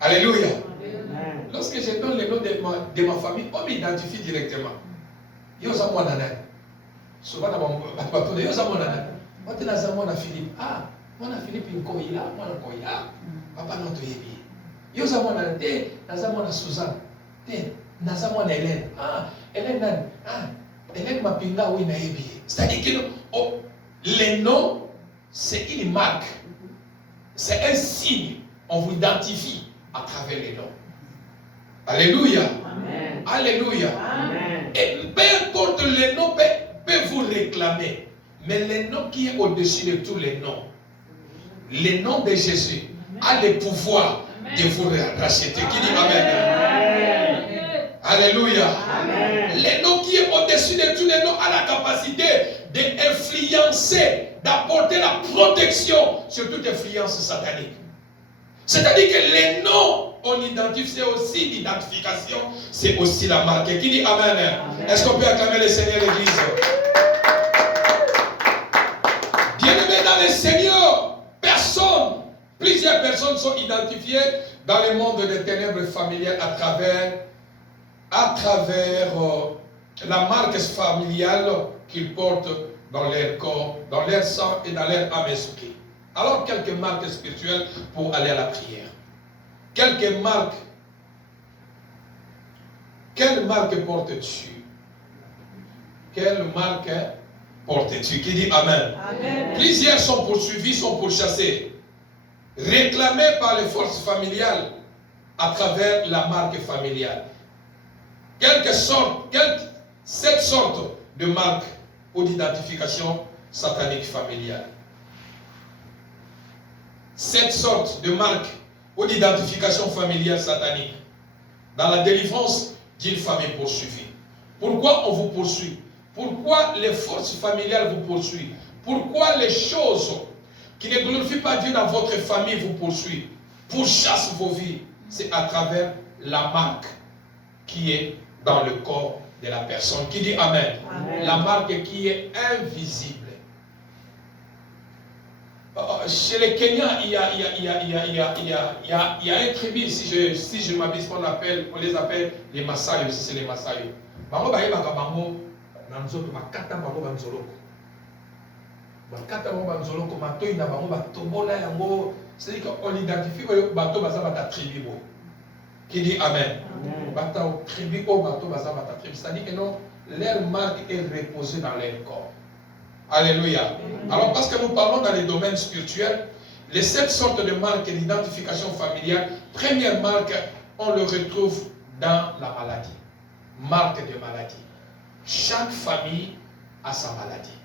Alléluia. Amen. Lorsque je donne les noms de ma famille, on m'identifie directement. Yosa moi nana. Souvent, yosa moi nana. Moi, tu n'as pas Philippe. Ah, moi, Philippe, il y a moi, il y a. Papa, non, tu es bien. Yosa moi nana. Naza moi Suzanne. Naza moi Hélène. Ah, Hélène, ah, Hélène Mapinga, oui, na ebi. C'est-à-dire que les noms, c'est une marque. C'est un signe. On vous identifie à travers les noms. Alléluia. Amen. Alléluia. Amen. Et peu importe les noms, peut vous réclamer. Mais le nom qui est au-dessus de tous les noms, le nom de Jésus, a le pouvoir de vous racheter. Qui dit Amen? Amen. Alléluia. Amen. Le nom qui est au-dessus de tous les noms a la capacité d'influencer, d'apporter la protection sur toute influence satanique. C'est-à-dire que les noms, on identifie, c'est aussi l'identification, c'est aussi la marque. Qui dit Amen? Amen. Est-ce qu'on peut acclamer le Seigneur l'Église? Bien-aimés dans le Seigneur, plusieurs personnes sont identifiées dans le monde des ténèbres familiales à travers la marque familiale qu'ils portent dans leur corps, dans leur sang et dans leur âme esprit. Alors, quelques marques spirituelles pour aller à la prière. Quelques marques. Quelle marque portes-tu? Quelle marque portes-tu? Qui dit Amen? Amen. Plusieurs sont poursuivis, sont pourchassés, réclamés par les forces familiales à travers la marque familiale. Sept sortes de marques ou d'identification satanique familiale. 7 sortes de marques ou d'identification familiale satanique dans la délivrance d'une famille poursuivie. Pourquoi on vous poursuit? Pourquoi les forces familiales vous poursuivent? Pourquoi les choses qui ne glorifient pas Dieu dans votre famille vous poursuivent, pourchassent vos vies? C'est à travers la marque qui est dans le corps de la personne. Qui dit Amen? Amen. La marque qui est invisible. Chez les Kenyans, il y a un tribu, si je ne m'abuse pas, on les appelle les Maasai, aussi c'est les Maasai. C'est-à-dire qu'on l'identifie, tribu. Qui dit Amen? C'est-à-dire que non, leur marque est reposée dans leur corps. Alléluia. Alors, parce que nous parlons dans les domaines spirituels, les 7 sortes de marques d'identification familiale, première marque, on le retrouve dans la maladie. Marque de maladie. Chaque famille a sa maladie.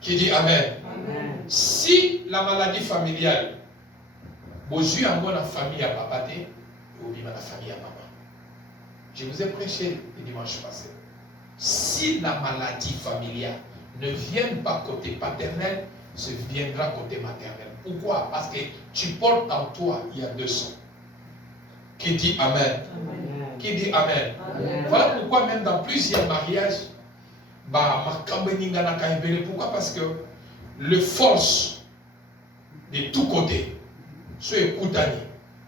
Qui dit Amen? Amen. Si la maladie familiale, vous avez la famille à papa, ou bien la famille à maman. Je vous ai prêché le dimanche passé. Si la maladie familiale ne vient pas côté paternel, ça viendra côté maternel. Pourquoi? Parce que tu portes en toi, il y a 2 sangs. Qui dit Amen? Amen. Qui dit Amen? Amen. Voilà pourquoi même dans plusieurs mariages, pourquoi? Parce que le force de tous côtés se écoute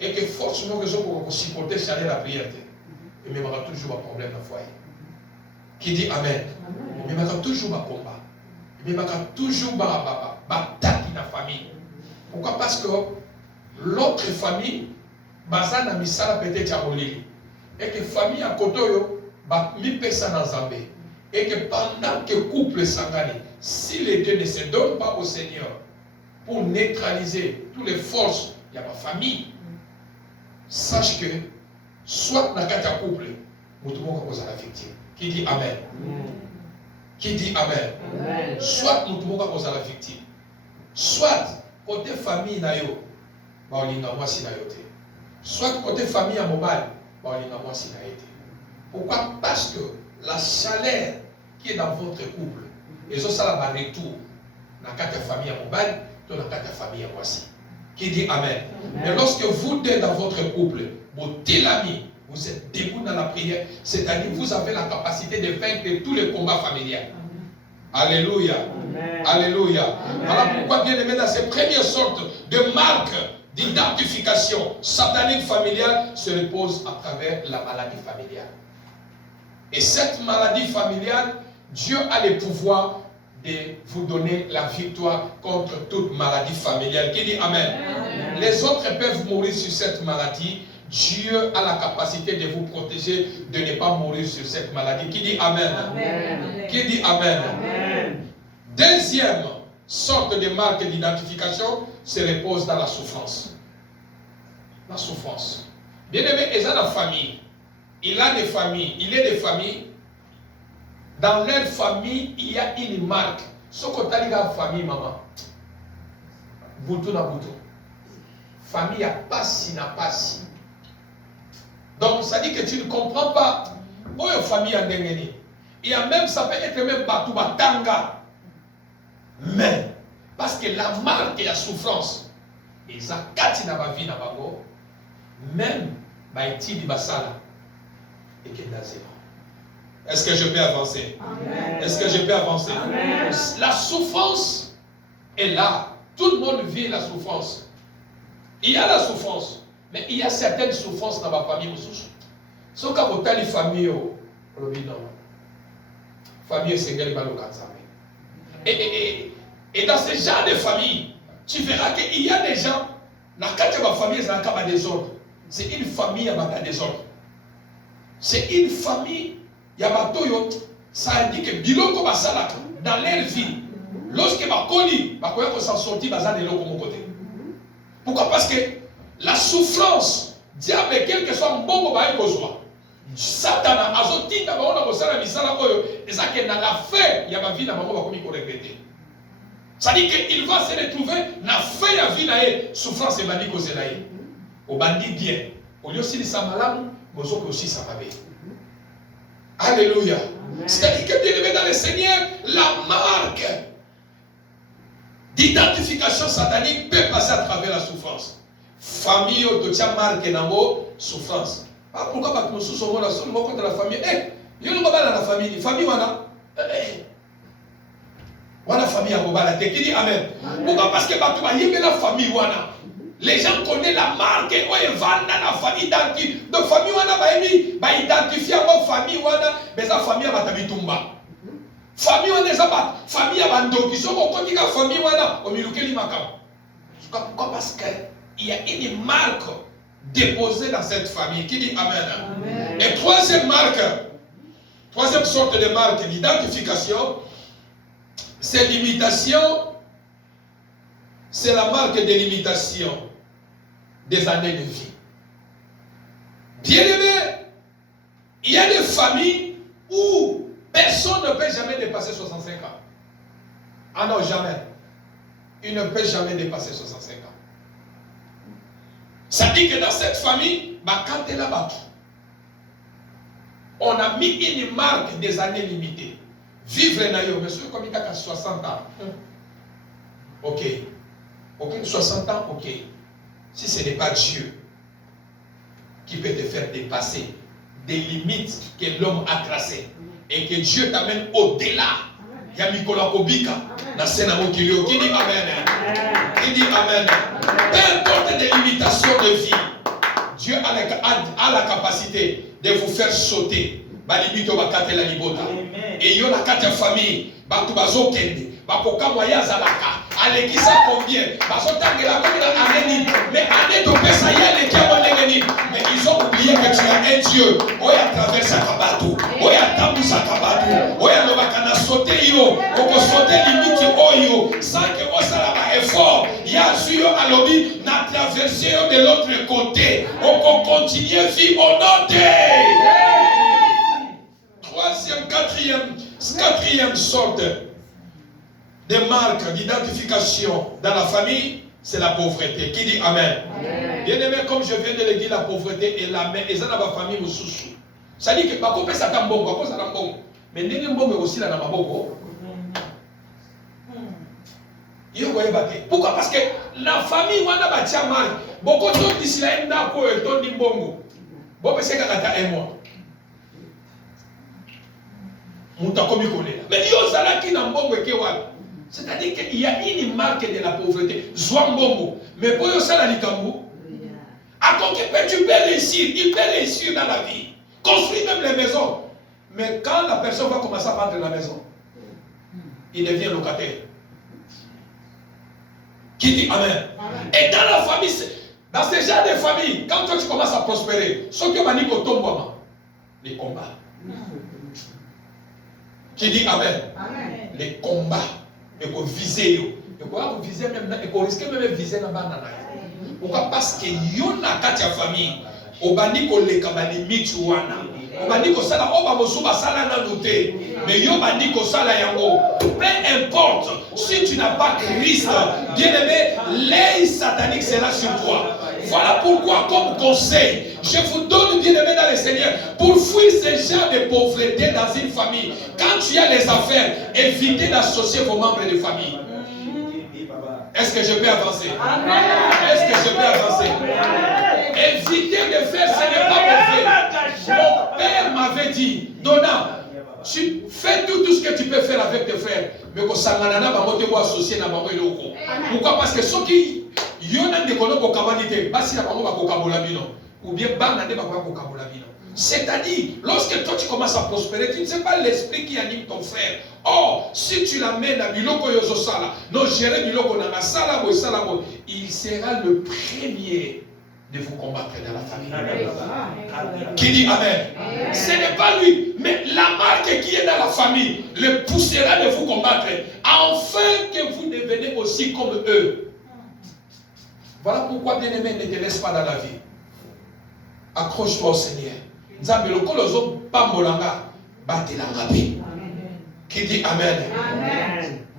et que force nous que pour supporter chaler la prière. Et même il y aura toujours un problème dans le foyer. Qui dit Amen? Mais il y aura toujours un combat. Mais il y aura toujours une bataille dans la famille. Pourquoi? Parce que l'autre famille, bazana misala peut-être à Molili. Et que la famille à côté, mi personne dans Zambé. Et que pendant que le couple s'engage, si les deux ne se donnent pas au Seigneur pour neutraliser toutes les forces de ma famille, sache que soit dans le couple, nous devons cause à la victime. Qui dit Amen? Amen. Qui dit Amen? Amen. Soit nous devons cause à la victime. Soit côté famille na yo, ba olinga mwasi na yo te. Soit côté famille à mobile, ba olinga mwasi na yo te. Pourquoi? Parce que la chaleur qui est dans votre couple, et ça va retour dans la famille à mobile, dans la famille voici. Qui dit Amen. Mais lorsque vous êtes dans votre couple, vous l'ami, vous êtes debout dans la prière, c'est-à-dire vous avez la capacité de vaincre tous les combats familiaux. Alléluia. Amen. Alléluia. Amen. Voilà pourquoi, bien aimé, dans ces premières sortes de marques d'identification satanique familiale se repose à travers la maladie familiale. Et cette maladie familiale, Dieu a le pouvoir de vous donner la victoire contre toute maladie familiale. Qui dit Amen. Amen. Les autres peuvent mourir sur cette maladie. Dieu a la capacité de vous protéger de ne pas mourir sur cette maladie. Qui dit Amen. Amen. Qui dit Amen. Amen. Deuxième sorte de marque d'identification se repose dans la souffrance. La souffrance. Bien aimé, il a la famille. Il a des familles. Il est des familles. Dans leur famille, il y a une marque. Ce que tu as la famille, maman. Boutou na boutou. Famille a pas si n'a pas si. Donc ça dit que tu ne comprends pas. Où est famille en Dengeni? Il y a même, ça peut être même Batou Batanga. Mais, parce que la marque et la souffrance, et ça, kati na ba vie na bango, même, ba iti di basala, et que d'azéro. Est-ce que je peux avancer? Amen. Est-ce que je peux avancer? Amen. La souffrance est là. Tout le monde vit la souffrance. Il y a la souffrance, mais il y a certaines souffrances dans ma famille. Ce que vous avez famille, famille Sengel Balokatsame. Et dans ce genre de famille, tu verras qu'il y a des gens, dans ma famille, c'est des ordres. C'est une famille à des ordres. C'est une famille, ça indique que biloko basala dans leur vie. Lorsque bakoli, bakoya ko s'en sortir bazan de l'autre côté. Pourquoi? Parce que la souffrance, diable, quel que soit un bon bail kozwa. Satan a azotinda baona kosala misala oyo, ezake na la fin ya ma vie na bango bakomi ko regretter. Ça dit qu'il va se retrouver na fin ya vie na ye, souffrance et bandi kozela ye. Au bandi bien, au lieu si sa malamu, bozoko aussi sa mabe. Alléluia. C'est-à-dire que bien aimé dans le Seigneur, la marque d'identification satanique peut passer à travers la souffrance. Famille, de tia marque nango souffrance. Pourquoi nous sommes là seulement contre la famille? Il y a une la famille. Famille, wana. Wana famille à Bobala. Qui dit Amen. Pourquoi? Parce que il y a la famille, wana. Les gens connaissent la marque. Ils vendent la famille identifiée. Donc, famille, wana, ba identifier à famille, wana. Mais la famille, à Batabitumba. Famille, on est à famille à Bando. Qui sont au côté de la famille, wana. Au milieu de l'Imakam. Pourquoi? Parce qu'il y a une marque déposée dans cette famille. Qui dit Amen. Amen. Et troisième marque, troisième sorte de marque d'identification, c'est l'imitation. C'est la marque de l'imitation des années de vie. Bien aimé, il y a des familles où personne ne peut jamais dépasser 65 ans. Ah non, jamais. Il ne peut jamais dépasser 65 ans. Ça dit que dans cette famille, quand elle a battu, on a mis une marque des années limitées. Vivre naïo, monsieur, comme il a 60 ans. Ok. Ok, 60 ans, ok. Si ce n'est pas Dieu qui peut te faire dépasser des limites que l'homme a tracées et que Dieu t'amène au-delà, il y a Mikola Kobika, dans Sénamo Kilio, qui dit Amen. Qui dit Amen. Peu importe des limitations de vie, Dieu a la capacité de vous faire sauter. Balibito bakate la libota. Et il y a la famille, Batubazo Kende, Bakoka Moya Zalaka. Allez, qui ça combien? Mais année de Pessa, il y a les Kiabonegeni. Mais ils ont oublié que tu as un Dieu. Oya traverse Kabatu. Oya Tamusa Kabatu. Oya Lobakana sauter yo. Oko sauter limite oyo. Sans que Osa la effort. Il y a Zuyo Alobi. N'a traversé de l'autre côté. Oko continue vie au nom de. Troisième, quatrième sorte des marques d'identification dans la famille, c'est la pauvreté. Qui dit Amen. Bien aimé, comme je viens de le dire, la pauvreté est la main. Et ça dans la famille, nous sous. Ça dit que Bako peut s'attendre bon, Bako s'attendre bon. Mais n'est-ce pas aussi dans la Maboko. Pourquoi? Parce que la famille, on a bâti à mal. Beaucoup de gens disent là, il y a un peu de bongo. Bon, c'est quand tu as un mois. Mais il y a ça qui n'a pas de c'est-à-dire qu'il y a une marque de la pauvreté. Zwambongo. Mais pour ça, la likambo. À quoi tu peux réussir? Il peut réussir dans la vie. Construire même les maisons. Mais quand la personne va commencer à vendre la maison, il devient locataire. Qui dit Amen? Et dans la famille, dans ce genre de famille, quand toi tu commences à prospérer, ce qui m'a dit que tombe, les combats. Qui dit Amen? Les combats. Et qu'on viser. Et qu'on viser même, et qu'on risque même de viser dans la banane. Pourquoi? Parce que yon a quatre famille. Au bani ko le kabani michuana. Au bani ko sala oba mosuba sala na noté. Mais yo bani ko sala yango. Peu importe si tu n'as pas Christ, bien aimé, l'œil satanique sera sur toi. Voilà pourquoi, comme conseil, je vous donne, bien aimé dans le Seigneur, pour fuir ce genre de pauvreté dans une famille. Quand tu as les affaires, évitez d'associer vos membres de famille. Est-ce que je peux avancer? Est-ce que je peux avancer? Évitez de faire, ce n'est pas mauvais. Mon père m'avait dit, Donna, tu fais tout ce que tu peux faire avec tes frères. Mais que ça n'a pas associé à Maman Eloko. Pourquoi? Parce que ceux qui ont des économies pour Kabanité, ou bien c'est-à-dire, lorsque toi tu commences à prospérer, tu ne sais pas l'esprit qui anime ton frère. Or, si tu l'amènes à Biloko Yozosala, non, gérer Biloko Namasala, il sera le premier de vous combattre dans la famille. Qui dit Amen? Ce n'est pas lui, mais la marque qui est dans la famille le poussera de vous combattre, afin que vous devenez aussi comme eux. Voilà pourquoi, bien-aimé, ne te laisse pas dans la vie. Accroche-toi au Seigneur. Nzambe lokolozo pambolanga batelanga pe. Qui dit Amen?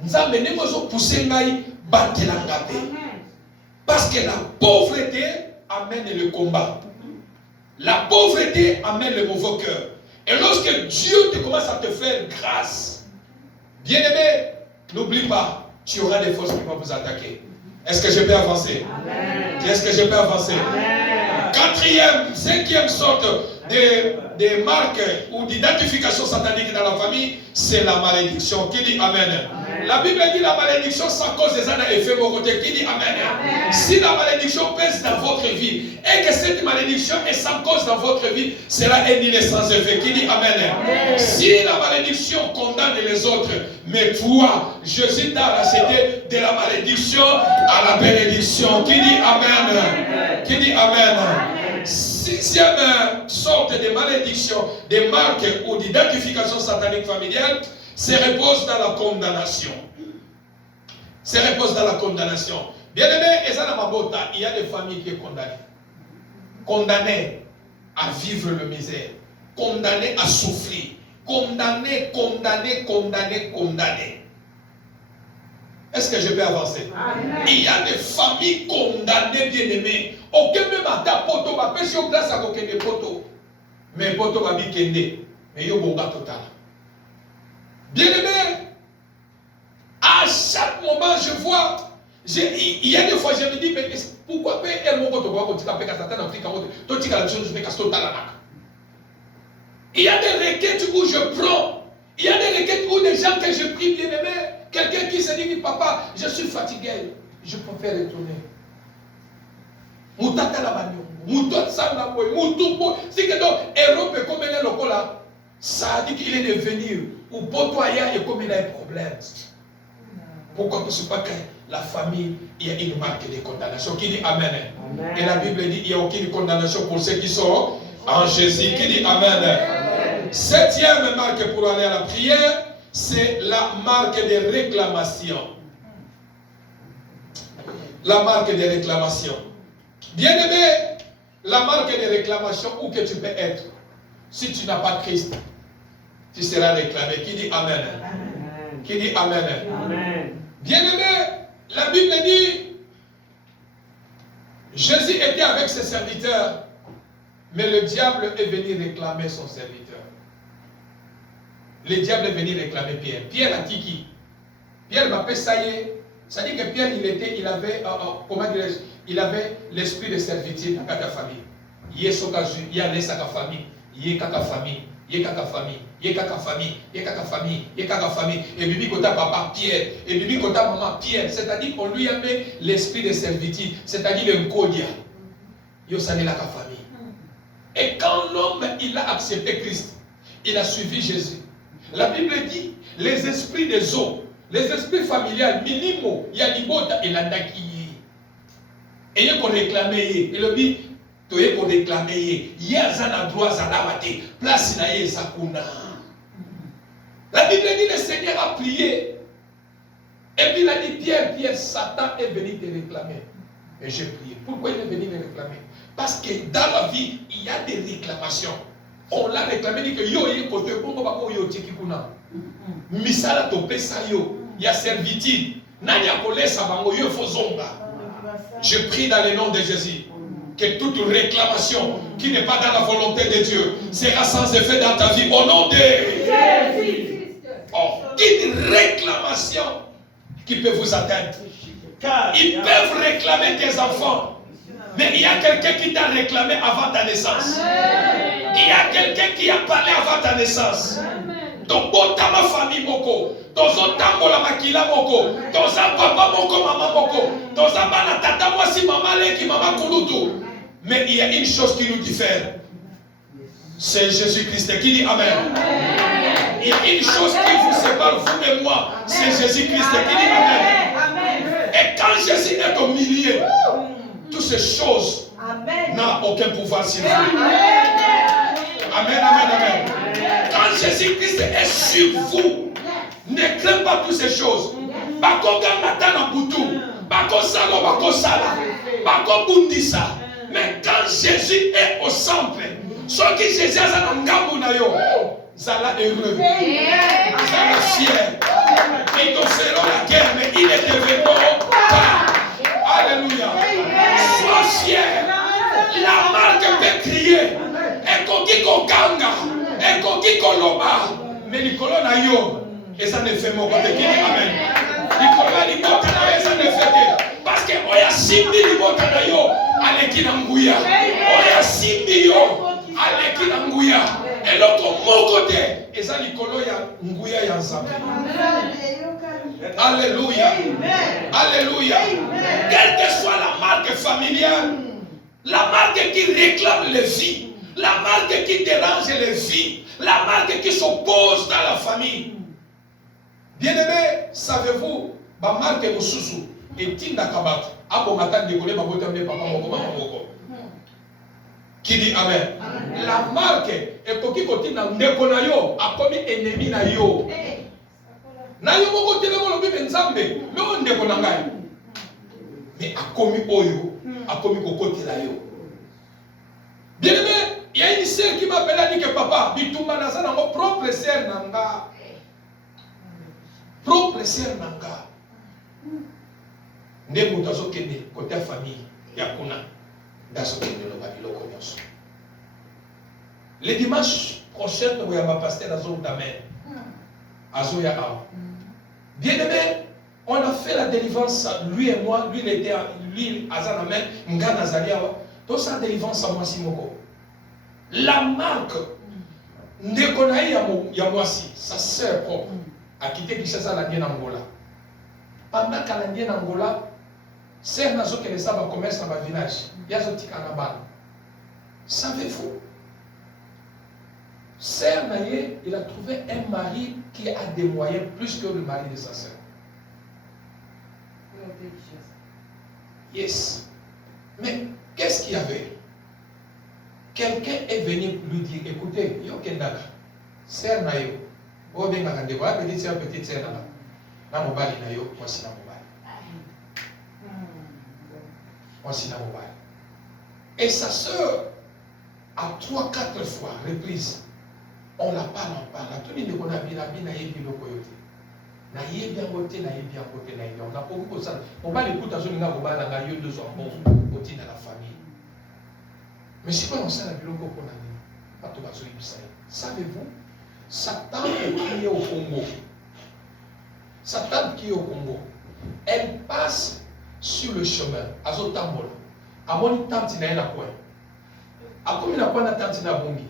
Nzambe nemozo pousser ngai batelanga pe. Parce que la pauvreté amène le combat. La pauvreté amène le mauvais cœur. Et lorsque Dieu te commence à te faire grâce, bien-aimé, n'oublie pas, tu auras des forces qui vont vous attaquer. Est-ce que je peux avancer? Est-ce que je peux avancer? Quatrième, cinquième sorte de marques ou d'identification satanique dans la famille, c'est la malédiction. Qui dit Amen? La Bible dit la malédiction sans cause des ânes et fait vos côtés. Qui dit Amen? Si la malédiction pèse dans votre vie et que cette malédiction est sans cause dans votre vie, cela est nul et sans effet. Qui dit Amen? Si la malédiction condamne les autres, mais toi, Jésus t'a racheté de la malédiction à la bénédiction. Qui dit Amen? Qui dit Amen? Sixième sorte de malédiction, de marque ou d'identification satanique familiale, se repose dans la condamnation. Se repose dans la condamnation. Bien aimé, il y a des familles qui sont condamnées. Condamnées à vivre le misère. Condamnées à souffrir. Condamnées. Est-ce que je peux avancer? Amen. Il y a des familles condamnées, bien aimées. Aucun même à ta poto, ma personne grâce à aucun des potos. Mais poto va bien kende. Mais yo bonga total. Bien aimé, à chaque moment je vois, il y a des fois je me dis, mais pourquoi pas elle mon poto va continuer à faire Satan en Afrique, toi tu as la chose de faire total. Il y a des requêtes où je prends. Il y a des requêtes où des gens que je prie, bien aimé. Quelqu'un qui se dit, papa, je suis fatigué, je préfère retourner. Moutata la bagno, moutot sanga boy, moutou c'est que donc Europe est comme elle est là, ça dit qu'il est devenu ou Botoya est comme il a un problème. Pourquoi? Parce que la famille, il y a une marque de condamnation. Qui dit Amen? Et la Bible dit il n'y a aucune condamnation pour ceux qui sont en Jésus. Qui dit Amen? Septième marque pour aller à la prière, c'est la marque de réclamation. La marque de réclamation. Bien aimé, la marque de réclamation où que tu peux être, si tu n'as pas Christ, tu seras réclamé. Qui dit Amen? Amen. Qui dit Amen? Amen. Bien aimé, la Bible dit, Jésus était avec ses serviteurs, mais le diable est venu réclamer son serviteur. Le diable est venu réclamer Pierre. Pierre a dit qui? Pierre m'a fait ça y est, Ça dit que Pierre, il avait, comment dirais-je, il avait l'esprit de servitude dans sa famille. Il y a sa famille, il y a sa famille, il y a sa famille, il y a sa famille, il y a sa famille, il y a sa famille. Et bibi kota papa Pierre, et bibi kota maman Pierre. C'est-à-dire qu'on lui a mis l'esprit de servitude, c'est-à-dire le kodia. Il y a la famille. Et quand l'homme, il a accepté Christ, il a suivi Jésus. La Bible dit, les esprits des eaux, les esprits familiales, minimo, il y a l'ibota et la daki. Et il y a qu'on réclamait, et le dit, tu es qu'on réclamait, il y a un droit à la place na ye sakuna. La Bible dit, le Seigneur a prié. Et puis il a dit, Pierre, Satan est venu te réclamer. Et j'ai prié. Pourquoi il est venu me réclamer? Parce que dans la vie, il y a des réclamations. On l'a réclamé, dit que yo, côté Congo, bako yo tiki kuna. Misala to pesa yo, il y a servitude. Nanya kole sabango yo fozonga. Je prie dans le nom de Jésus que toute réclamation qui n'est pas dans la volonté de Dieu sera sans effet dans ta vie. Au nom de Jésus. Oh, une réclamation qui peut vous atteindre. Ils peuvent réclamer tes enfants. Mais il y a quelqu'un qui t'a réclamé avant ta naissance. Il y a quelqu'un qui a parlé avant ta naissance. Donc, ma famille moko, la makila moko, papa moko, maman moko, bana tata mwasi maman leki, maman kulutu. Mais il y a une chose qui nous diffère. C'est Jésus-Christ qui dit Amen. Il y a une chose qui vous sépare, vous et moi. C'est Jésus-Christ qui dit Amen. Et quand Jésus est au milieu, toutes ces choses n'ont aucun pouvoir sur vous. Amen, amen, amen. Quand Jésus-Christ est sur vous, ne crains pas toutes ces choses. Bako gangatana butu, bako salo, bako sala, bako bundisa. Mais quand Jésus est au centre, ce qui Jésus a dans ngambu na yo, zala heureux, zala fier. Ils te feront la guerre, mais il ne te verront pas. Alléluia. Sois fier. La marque peut crier. Et qu'on dit qu'on ganga. Et qu'on dit qu'on loba. Mais Nicolas na yo. Et ça ne fait mon côté qui dit Amen. Nicolas ni bota na yo, ça ne fait que. Parce que oya simbi ni bota na yo. Aleki na nguya. Oya simbi yo. Aleki na nguya. Et l'autre mon côté. Et ça Nicolas ya nguya ya nzambe. Alléluia. Alléluia. Quelle que soit la marque familiale, la marque qui réclame les vies, la marque qui dérange les vies, la marque qui s'oppose dans la famille. Bien-aimés, savez-vous, ma marque est Moussousou et Tinda Kabat. Abomatan de Kone Babotamé Papa Moko Mama Moko. Qui dit Amen. La marque est Koki Kotina Ndekonayo a commis ennemi na yo. Na yo moko telemo lobi benzambe me on ndeko na ngai mais akomi oyo akomi kokotela yo. Bien aimé, il y a une sœur qui m'appelle a dit que papa bitumba na sana ngo propre sœur nanga ndeko tazo kende côté famille ya kuna ndaso kende lo ba biloko nyonso. Le dimanche prochain nous ya ma pasteur azo d'amen azo ya a. Bien-aimé, on a fait la délivrance, lui et moi, lui il était, lui, Azanamen, Nga Nazaria, tout ça délivrance à moi, Simoko. La marque, Ndekonaï Yamwasi, sa sœur propre, a quitté Kishasa la Dienne Angola. Pendant qu'à la Dienne Angola, sœur Nazo qui va commerce dans ma village, Yazoti Kanabal. Savez-vous, sœur Naye, il a trouvé un mari qui a des moyens plus que le mari de sa sœur. Yes. Mais qu'est-ce qu'il y avait? Quelqu'un est venu lui dire, écoutez, yo Kendaka, sœur Nayo, oh bien ma petite sœur Nana, na mobali Nayo, voici na mobali. Voici na mobali. Et sa sœur, à 3-4 fois, reprise, on la parle. Tout le monde a bien yebi le coyote. Na yebi en côté, na yebi en côté, na yebi. On a beaucoup de ça. On va l'écouter à ce niveau, on va la gagne de son bon côté dans la famille. Mais si on sait la biloko qu'on a dit, pas tout va se réussir. Savez-vous, Satan est crié au Congo. Satan qui est au Congo. Elle passe sur le chemin. Azotambola. Amoni tante na ena coin. Akomi na na tante na bongi.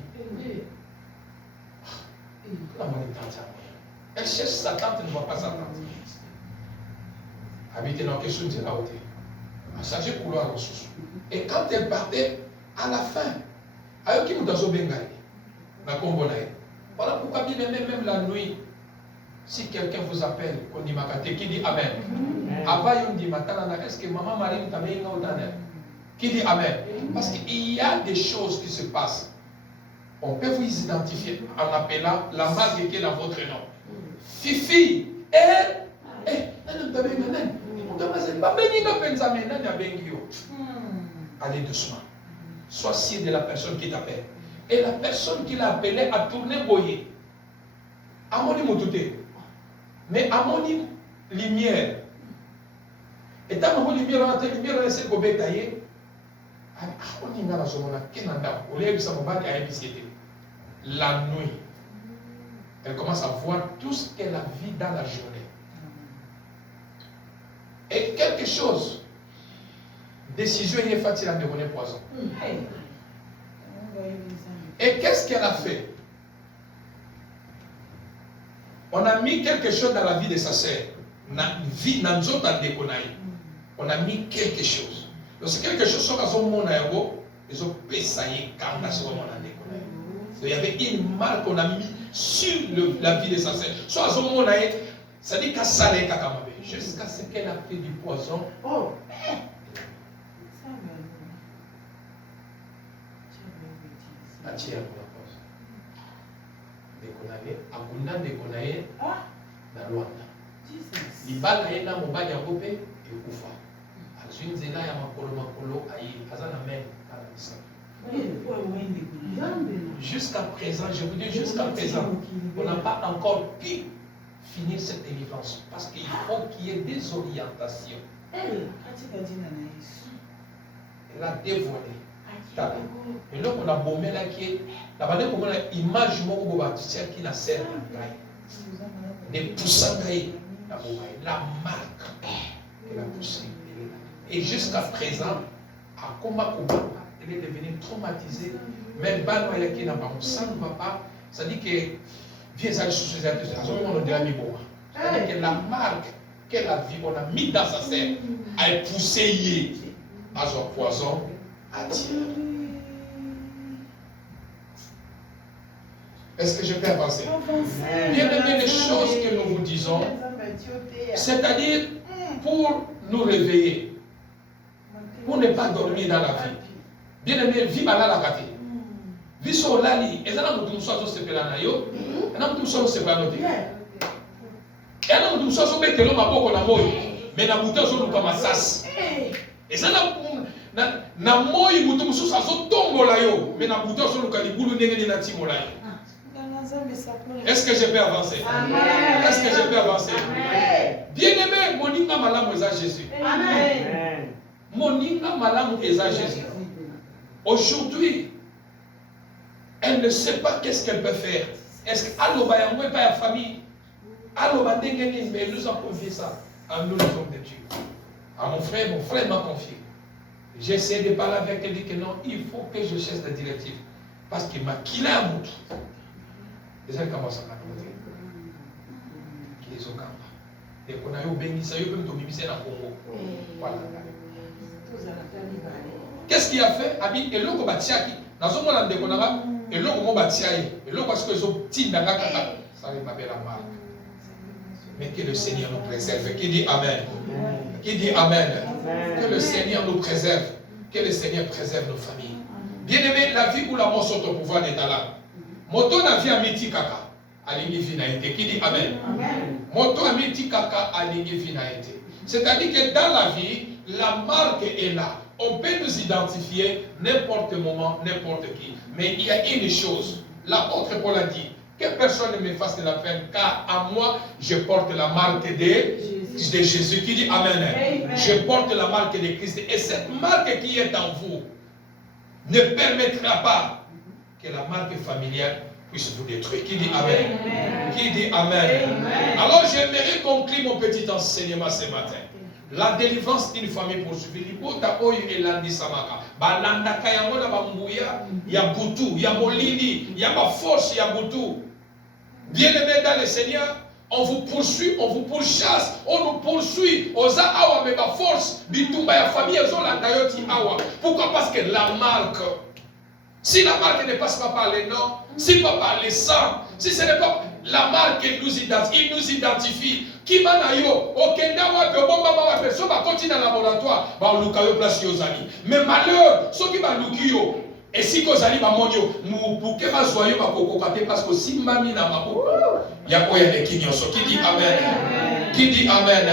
Elle cherche sa tante, ne voit pas sa tante. Habiter dans quelque chose de la hauteur. À changer couloir en sous. Et quand elle partait, à la fin, avec qui nous avons bien gagné. Voilà pourquoi bien aimé, même la nuit, si quelqu'un vous appelle, on dit Makate, qui dit Amen. Avant, on dit Matana, est-ce que maman Marie t'a mis une autre? Qui dit Amen. Parce qu'il y a des choses qui se passent. On peut vous identifier en appelant la marque qui est dans votre nom. Fifi, allez doucement. Sois sûr de la personne qui t'appelle. Et la personne qui l'a appelé a tourné boyer. Amoni Moutouté. Mais Amoni lumière. Et tant que lumière, on a été lumière, on a essayé de bétailler. La nuit, elle commence à voir tout ce qu'elle a vu dans la journée. Et quelque chose, décision est facile à devenir poison. Et qu'est-ce qu'elle a fait? On a mis quelque chose dans la vie de sa sœur. On a mis quelque chose. Donc c'est quelque chose sur la zone monaïro, ils ont payé quand la zone monaïro. Il y avait une marque qu'on a mis sur la vie de sa sœur. Sur la zone monaïro, ça dit qu'à salé kakamabe. Jusqu'à ce qu'elle a fait du poison. Oh! Atia pour la poison. Déconaye, Aguna déconaye, na Luanda. Libala yena mobali ya bope et kufa. Azunzela ya makolo ayi azana men kanisa. Jusqu'à présent, je vous dis jusqu'à présent, on n'a pas encore pu finir cette délivrance parce qu'il faut qu'il y ait des orientations. Elle a dévoilé. Et donc on a bombé là qui est la manière comment l'image qui la sert des poussants la marque qu'elle a poussée. Et jusqu'à présent, à Koma elle est devenue traumatisée. Même Banoya qui n'a pas ça ne va pas. Ça dit que viens aller sous ses intérêts. À ce moment on dirait Miboa. C'est-à-dire que la marque qu'elle a vue, on a mis dans sa serre, a poussé à son poison à tirer. Est-ce que je peux avancer? Bien aimé, les choses que nous vous disons, c'est-à-dire pour nous réveiller, pour ne pas dormir dans la vie. Bien aimé, vive à la gâté. Vie sur l'ali, et ça n'a pas de chose à se faire là, et n'a pas de chose à se faire là. Et n'a pas de chose à se faire là, mais n'a pas de chose à se faire là. Et ça n'a moi il mutu musu sa so tombola yo mais na buto so luka libulu ndenge na timola yo. Est-ce que je peux avancer? Est-ce que je peux avancer? Bien-aimé, moninga malamu eza Jésus. Amen. Moninga malamu eza Jésus. Aujourd'hui, elle ne sait pas qu'est-ce qu'elle peut faire. Est-ce que aloba yango pas ya famille? Aloba ndenge mais nous avons confié ça à nous les hommes de Dieu. À mon frère m'a confié. J'essaie de parler avec elle, dit que non, il faut que je cherche la directive. Parce qu'il m'a killé à moutre. Les gens commencent à m'attendre. Qui les ont campés. Et qu'on a eu béni, ça y est, même domicile à Congo. Voilà. Qu'est-ce qu'il a fait? Abi, et l'autre batiaki. Dans ce moment-là, on a et l'autre batiaki. Et l'autre parce que les autres petits n'a pas ça les m'appelle la marque. Mais que le Seigneur nous préserve. Qui dit Amen? Qui dit Amen? Que le Seigneur nous préserve. Que le Seigneur préserve nos familles. Bien-aimé, la vie ou la mort sont au pouvoir d'État là. Moto na vie amiti kaka. Alingi vinaïté. Qui dit Amen? Moto amiti kaka alingi vinaïté. C'est-à-dire que dans la vie, la marque est là. On peut nous identifier n'importe moment, n'importe qui. Mais il y a une chose. L'apôtre Paul a dit que personne ne me fasse de la peine, car à moi, je porte la marque de Jésus. Qui dit Amen. Amen. Je porte la marque de Christ. Et cette marque qui est en vous ne permettra pas que la marque familiale puisse vous détruire. Qui dit Amen? Qui dit Amen? Alors j'aimerais conclure mon petit enseignement ce matin. La délivrance d'une famille poursuivie. Libota oyo elandi samaka. Balandaka yango na bambuya, ya butu, ya molili, ya ma force, ya butu. Bien-aimés dans le Seigneur, on vous poursuit, on vous pourchasse, on nous poursuit. Oza awa me ba force, bitumba ya famille ezolanda yoti awa. Pourquoi? Parce que la marque, si la marque ne passe pas par les noms, si pas par les sangs, si ce n'est pas la marque qui nous identifie. Qui m'a yo, okenda wa pe bomba wa pe so ba continue dans laboratoire, ba luka yo place yo zali. Mais malheur, ceux qui ba luki yo, et si ko zali ba monyo, mu buke ba soyo ba kokoka te parce que si mami na mako. Ya ko ya qui dit amen. Qui dit amen.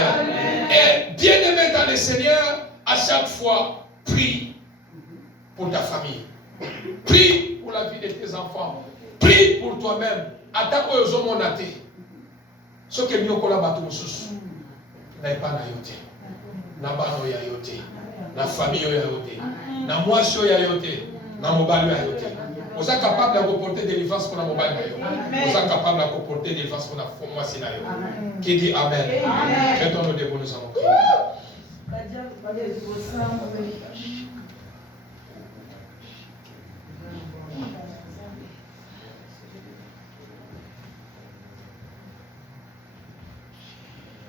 Et bien-aimé dans le Seigneur, à chaque fois, prie pour ta famille. Prie pour la vie de tes enfants. Prie pour toi-même. Attaque aux hommes monatés. Ce que nous avons battu, n'a pas na yote. Na bano ya yote. Na famille ya yote. Na moisio ya yote. Na mobali ya yote. Vous êtes capable de reporter délivrance pour la mobile. Vous êtes capable de reporter délivrance pour la moisio. Qui dit amen. Mettons-nous debout, nous allons prier.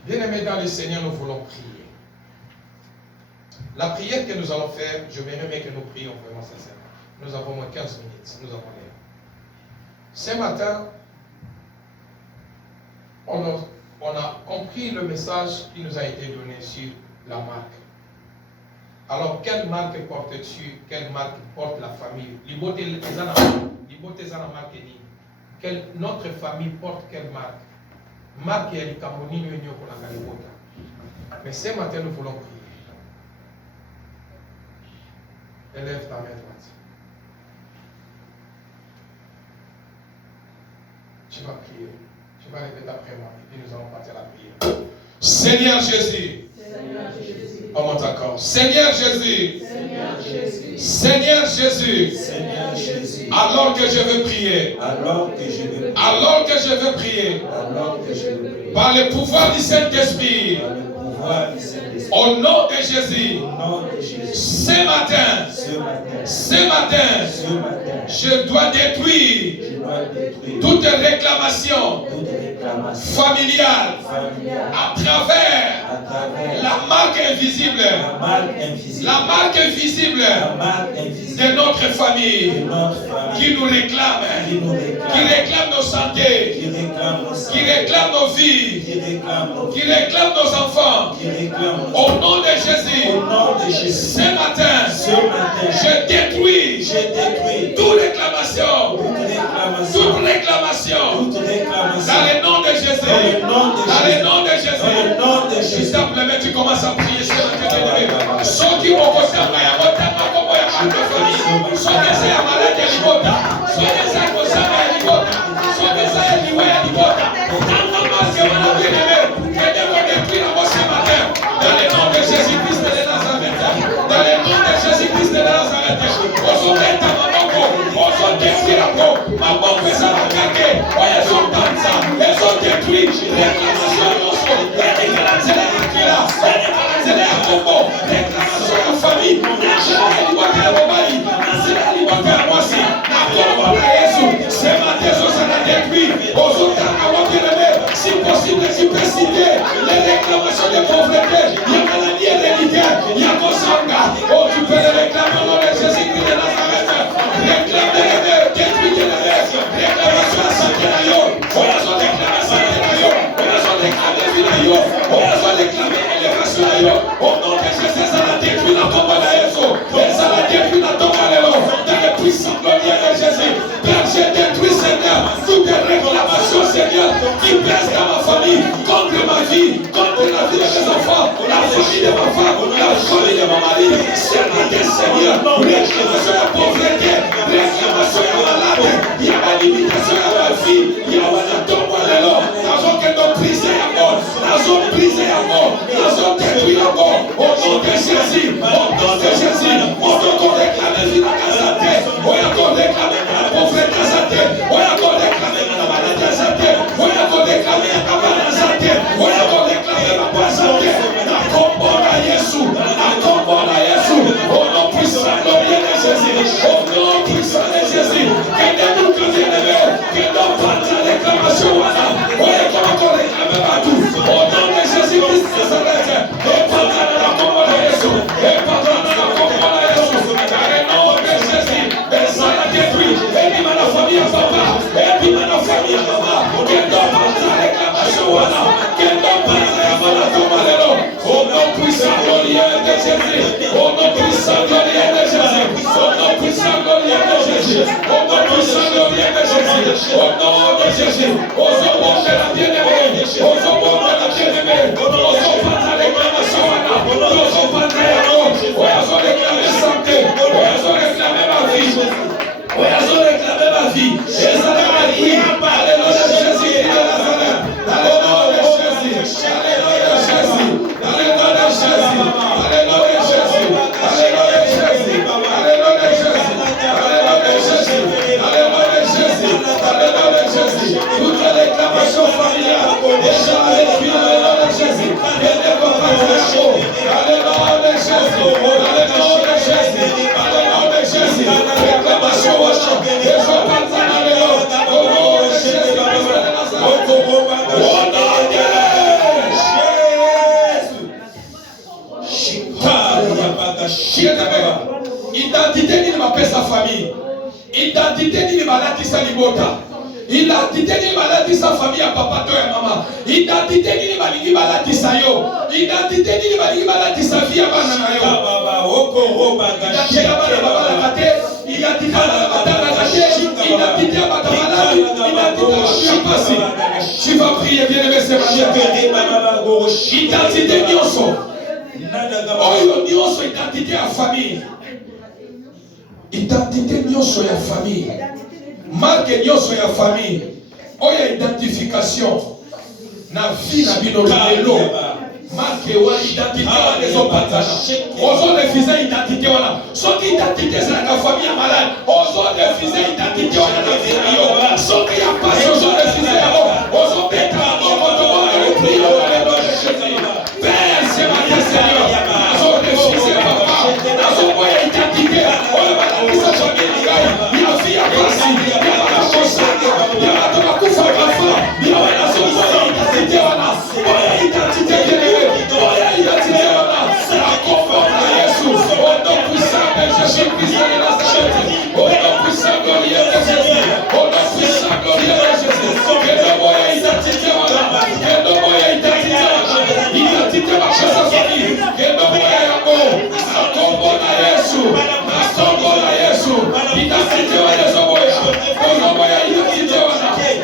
Bien-aimés dans le Seigneur, nous voulons prier. La prière que nous allons faire, je m'aimerais que nous prions vraiment sincèrement. Nous avons moins 15 minutes, nous avons l'air. Ce matin, on a compris le message qui nous a été donné sur la marque. Alors, quelle marque portes-tu? Quelle marque porte la famille? Notre famille porte quelle marque? Marque et les Camerounais nous pour la Galibota. Mais ce matin, nous voulons prier. Élève ta main droite. Tu vas prier. Tu vas répéter après moi. Et puis nous allons partir à la prière. Seigneur Jésus. Seigneur Jésus. On monte encore. Seigneur Jésus. Seigneur Jésus. Seigneur Jésus. Seigneur Jésus. Alors que je veux prier. Alors que je veux prier. Alors que je veux prier. Alors que je veux prier. Par le pouvoir du Saint-Esprit. Par le pouvoir du Saint-Esprit. Au nom de Jésus. Au nom de Jésus. Ce matin. Ce matin. Je dois détruire. Je dois détruire toute réclamation toute réclamation familiale familiale à travers à travers la marque invisible. la marque invisible. La marque invisible La marque invisible de notre de famille notre famille qui nous réclame, qui nous réclame, qui réclame nos santé, qui réclame nos qui santé, réclame nos vies, qui réclame nos qui réclame nos enfants. qui réclame nos Au nom de Jésus, Au nom de Jésus. ce matin, Ce matin, je détruis je détruis toute réclamation, toute réclamation, toute réclamation toute réclamation dans le nom de Jésus. dans le nom de Dans le Jésus. nom de Dans le Jésus. nom de S'il Jésus. te plaît, tu commences à prier ce matin. Ceux qui vont voter à la famille, ceux qui sont malades à l'ibota, ceux qui sont concerts à l'ibota, ceux qui sont à l'ibota, dans le masque, on a bien aimé, que Dieu va détruire avant ce matin. Dans le nom de Jésus-Christ de Nazareth. Dans le nom de Jésus-Christ de Nazareth. Aujourd'hui, ta maman, aujourd'hui, ma maman, ça va craquer. Ils ont dansé, ils ont détruit. Réclamation, réclamation de la réclamation de la Congo, réclamation de la famille. Ce matin, ça a détruit. Si possible, tu peux citer les réclamations de pauvreté. Il y a maladie héréditaire, il y a Kosanga. Oh, tu peux les réclamer au nom de Jésus-Christ de Nazareth. Réclame les rêves, détruis les rêves. Réclamation de la santé d'ailleurs. On a son réclamation d'ailleurs. On a son réclamé d'ailleurs. On a son réclamé élévation d'ailleurs. Au nom de Jésus, ça a détruit la tombe de Jésus. Et ça a détruit la tombe de l'eau. Dans le puissant gloire de Jésus. Père, j'ai détruit, Seigneur, toutes les réclamations, Seigneur, qui pèsent dans ma famille, contre ma vie, contre la vie de mes enfants, la famille de ma femme, la famille de ma mari. Seigneur, réclamation de la pauvreté, réclamation de la malade, il y a la limitation de la vie, il y a la tombe de l'eau. Nous avons que nos brisé à mort, nous avons brisé à mort, nous avons détruit à mort. Au nom de Jésus, au nom de Jésus, on doit réclamer la vie de la santé, on doit réclamer la pauvreté de la santé, on doit Au nom puissant glorieux de Jésus. Au nom de Jésus. Au nom de la bien-aimée. Au nom de la bien-aimée. Au nom de la réclamation. Au nom de la réclamation. Santé. Au réclamer ma vie. Au réclamer ma vie. Et ça va arriver. Alléluia Jésus de Nazareth. Alléluia Jésus. Alléluia Jésus. Alléluia Jésus. Alléluia Jésus. Alléluia Jésus. Alléluia Jésus. Alléluia Jésus. Alléluia Jésus. Alléluia Jésus. Toute réclamation familiale. Déjà avec lui. Alléluia Jésus. Et ne pas passer. Alléluia Jésus. Alléluia Jésus. Alléluia Jésus. Réclamation au chant. Et je pense à l'Alléluia. Au nom de Jésus. Au nom de identité nini mapesa famille, identité nini malatisa libota, identité nini malatisa famille ya papa to ya mama, identité nini balingi malatisa yo, identité nini balingi malatisa vie ya bana na yo. Identité ya bana baba la kate, identité ya bana la kate, identité ya bana malade, identité ya pasi. Tu vas prier, bien aimé, c'est ma chère. Identité nyonso. Oyo nyonso identité ya famille. Identité nyonso ya famille. Marque nyonso ya famille. Oyo identification na vie na bino lelo. Marque wa identité wana ezopatana. Ozo refuser identité wana. Soki identité c'est la famille malade. Ozo refuser identité wana na vie na yo. Soki ya passe ozo refuser yo. Ozo beta moko to wana priyo wana do Jésus. Père, c'est ma Seigneur. Ozo refuser papa. Ozo boya identité. Oyo balakisa famille na ngai. Ya vie ya passe. Ya bana kosanga. Ya bato bakufa bafa. Ya wana so boya identité wana. Boya identité bien. Jésus-Christ de Nazareth, au nom puissant glorieux de Jésus, au nom puissant glorieux de Jésus, que nous voyons identité, que nous voyons identité, identité ma chose à famille, que nous voyons amour, à combo na Jésus, à combo na Jésus, identité à Jésus, que nous voyons identité,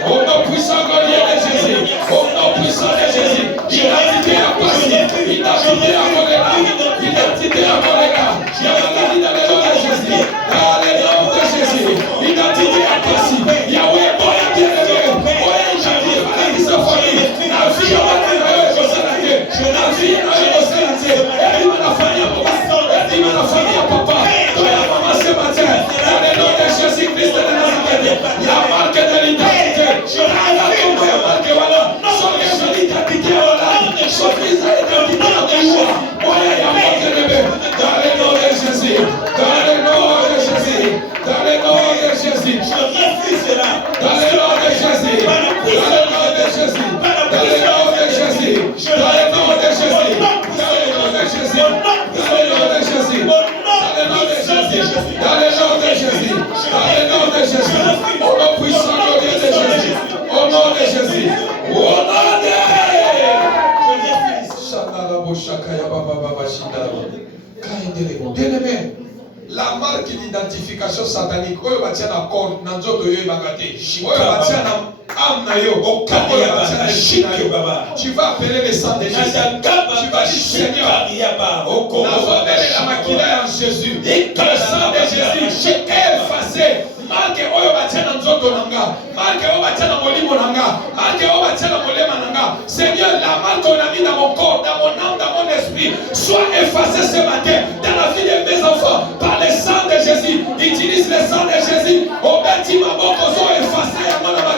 au nom puissant glorieux de Jésus, au nom puissant de Jésus, identité à passer, identité à choléra, identité à choléra, identité à passer, Yahweh, boya bien-aimé, boya identité à sa famille, la vie à la vie à la famille à papa, maman ce matin, dans le nom de Jésus-Christ de Nazareth, la marque de l'identité, la marque voilà, son identité voilà, son identité à toi, boya Yahweh bien-aimé, dans le nom de Jésus, dans le nom de Jésus, dans le nom de Jésus, dans le nom de Jésus, dans le nom de Jésus, dans le nom de Jésus, dans le nom de Jésus, dans le nom de Jésus, dans le nom de Jésus, dans le nom de Jésus, dans le nom de Jésus, dans le nom de Jésus, au nom puissant glorieux de Jésus, au nom de Jésus, au nom de bien-aimé, la marque d'identification satanique, oyo batia na corps na nzoto yo ebakate, oyo batia na âme na yo, oyo batia na chine na yo, tu vas appeler le sang de Jésus. Tu vas dire Seigneur, nazobele la makila en Jésus, le sang de Jésus est effacé. Marque oyo batia na nzoto nanga, marque oyo batia na molimo nanga, marque oyo batia na molema nanga. Seigneur, la marque on a mis dans mon corps, dans mon âme, dans mon esprit, soit effacée ce matin dans la vie de mes enfants par le sang de Jésus. Utilise le sang de Jésus. Au bâtiment, beaucoup sont effacés à mon âme.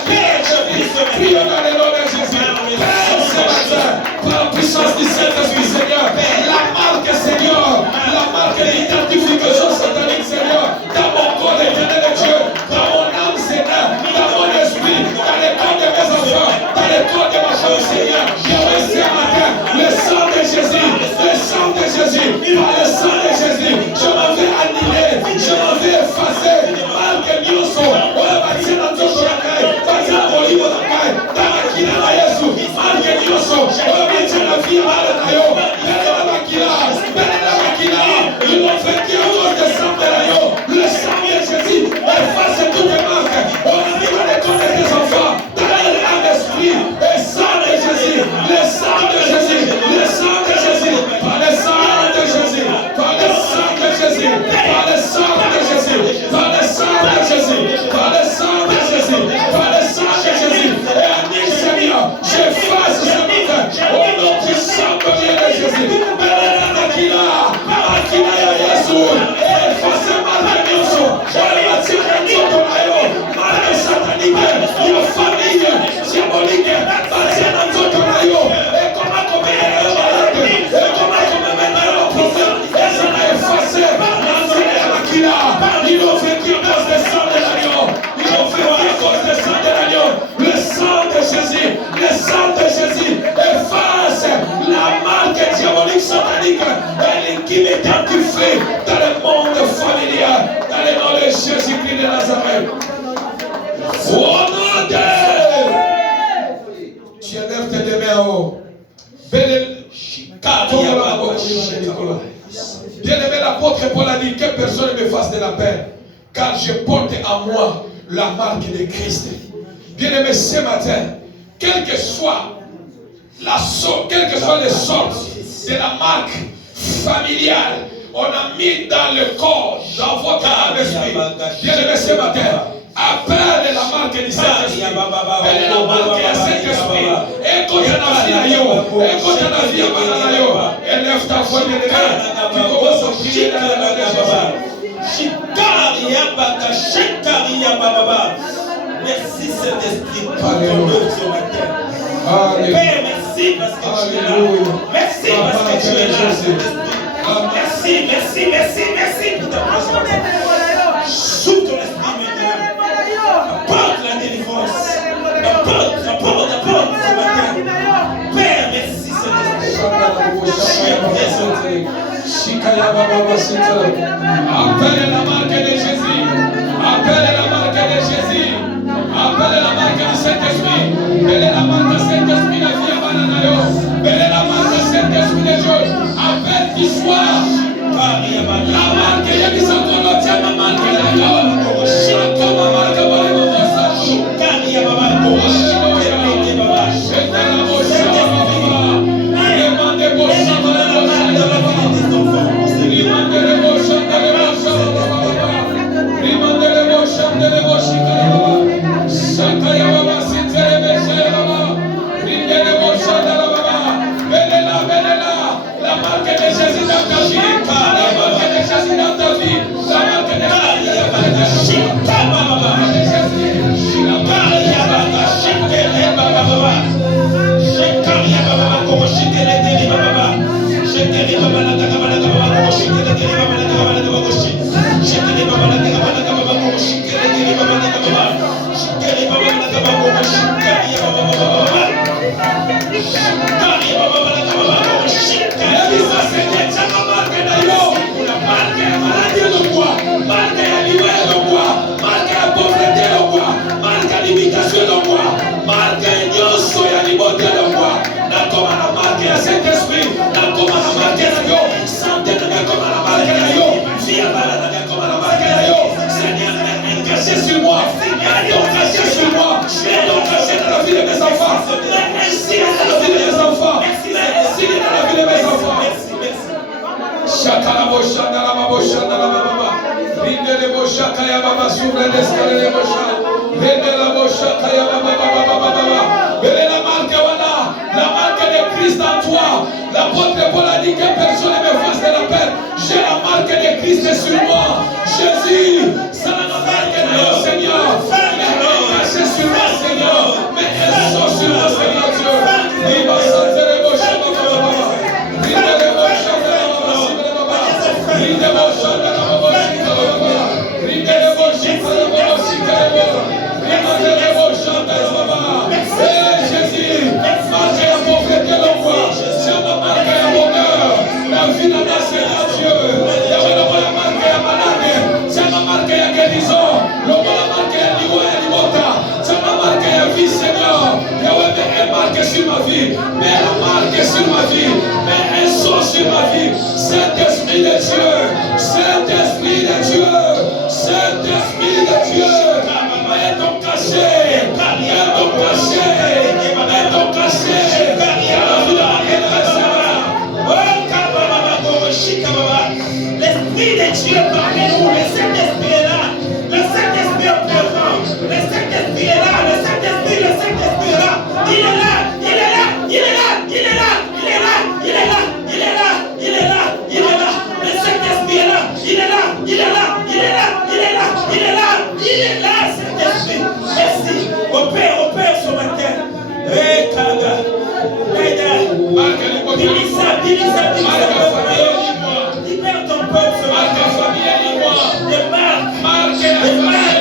Prions dans le nom de Jésus. Père, ce matin, par la puissance du Saint-Esprit, Seigneur, la marque, Seigneur, la marque d'identification satanique, Seigneur, dans mon corps, l'éternel de Dieu, dans mon âme, Seigneur, dans mon esprit, dans le corps de mes enfants, dans le corps de ma femme, Seigneur, ce matin, le sang de Jésus, le sang de Jésus, par le sang de Jésus, je m'en vais annuler, je m'en vais effacer, malgré Nyoso, on va bâtir dans ton journal, bâtir dans mon livre d'Akai, dans la Kina na Yesu, malgré Nyoso, on va bâtir la vie à Nayo, Bene la Makina, ils l'ont fait à cause de sang de Nayo, le sang de Jésus, efface efface marque nyonso oyo batika nzoto na yo marque satanike ya famille diabolique batia na nzoto na yo ekoma komela yo malade ekoma komemela yo problème eza na efface na nzela ya makila ils ont vécu à cause des sang de l'agneau ils ont vécu à cause des sang de l'agneau le sang de Jésus le sang de Jésus efface la marque diabolique satanique et qui m'identifie dans le monde familial dans le nom de Jésus-Christ de Nazareth. Au nom de tu élèves tes deux mains en haut. Bien-aimé, l'apôtre Paul a dit que personne ne me fasse de la peine, car je porte en moi la marque de Christ. Bien-aimé, ce matin, quelle que soit les sortes de la marque familiale, on a mis dans le corps, dans votre âme esprit. Bien-aimé, ce matin, appelle la marque du Saint-Esprit. Appelle la marque du Saint-Esprit. Écoute la vie à yo. Écoute la vie à Mananayo. Élève ta voix, bien-aimé. Tu commences à prier dans la main de Jésus. Merci Saint-Esprit pour ton œuvre sur la terre. Père, merci parce que tu es là. Merci parce que tu es là. Merci pour ta présence. Souffle ton esprit maintenant. Apporte la délivrance. Apporte ce matin. Père, merci Saint-Esprit. Appelle la marque de Jésus. Appelle la marque de Jésus. Appelle la marque du Saint-Esprit. Appelle la marque du Saint-Esprit de vie à Mananayo. Appelle la marque du Saint-Esprit de Dieu. Appelle l'histoire. La marque de Jésus. Tiens ma marque de Dieu. Chaque ma marque de la marque de Jésus dans ta vie, la marque de Jésus dans ta vie, la marque de Jésus dans ta sur moi, mets ton cachet sur moi, mets ton cachet dans la vie de mes enfants, mets un signe dans la vie de mes enfants, mets un signe dans la vie de mes enfants. Shakala boshanda la baboshanda la baba, rinde le boshaka ya baba sur l'escalier le bosha, rinde la boshaka ya baba baba baba, belle la marque voilà, la marque de Christ en toi. L'apôtre Paul a dit que personne ne me fasse de la peine. J'ai la marque de Christ sur moi. Jésus, c'est la marque de mon Seigneur. Mais caché sur moi, Seigneur. Mais elles sont sur moi, Seigneur Dieu. Il va sortir les beaux chants de la baba. Il va les beaux chants de la baba. Il va les beaux chants de la baba. Il va les beaux chants de la baba. Il va les beaux chants de la baba. Eh Jésus, marque la pauvreté de moi. C'est la marque de bonheur. La vie de ma Seigneur Dieu. Il y a la marque de malade. C'est la marque de guérison. La marque de libota. C'est la marque de vie, Seigneur. Il y a une marque sur ma vie. Mais la marque sur ma vie. Mais un son sur ma vie. Saint-Esprit de Dieu. Saint-Esprit de Dieu. Saint-Esprit de Dieu. Mets ton cachet. Mets ton cachet. Mets ton cachet. L'Esprit de Dieu parmi nous, le Saint-Esprit est là, le Saint-Esprit est présent, le Saint-Esprit est là, le Saint-Esprit est là, il est là, il est là, il est là, il est là, il est là, il est là, il est là, il est là, il est là, le Saint-Esprit est là, il est là. Libère ton peuple ce matin. Des marques familiales.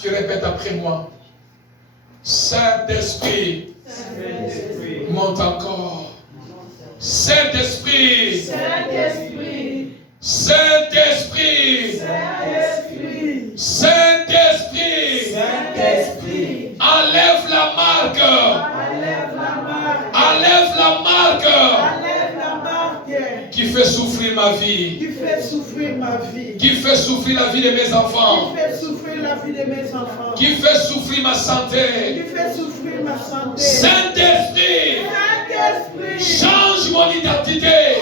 Tu répètes après moi. Saint-Esprit, monte encore. Saint-Esprit, Saint-Esprit, Saint-Esprit, Saint-Esprit, Saint-Esprit, enlève la marque, enlève la marque qui fait souffrir ma vie, qui fait souffrir la vie de mes enfants, qui fait souffrir ma santé. Saint-Esprit, change mon identité,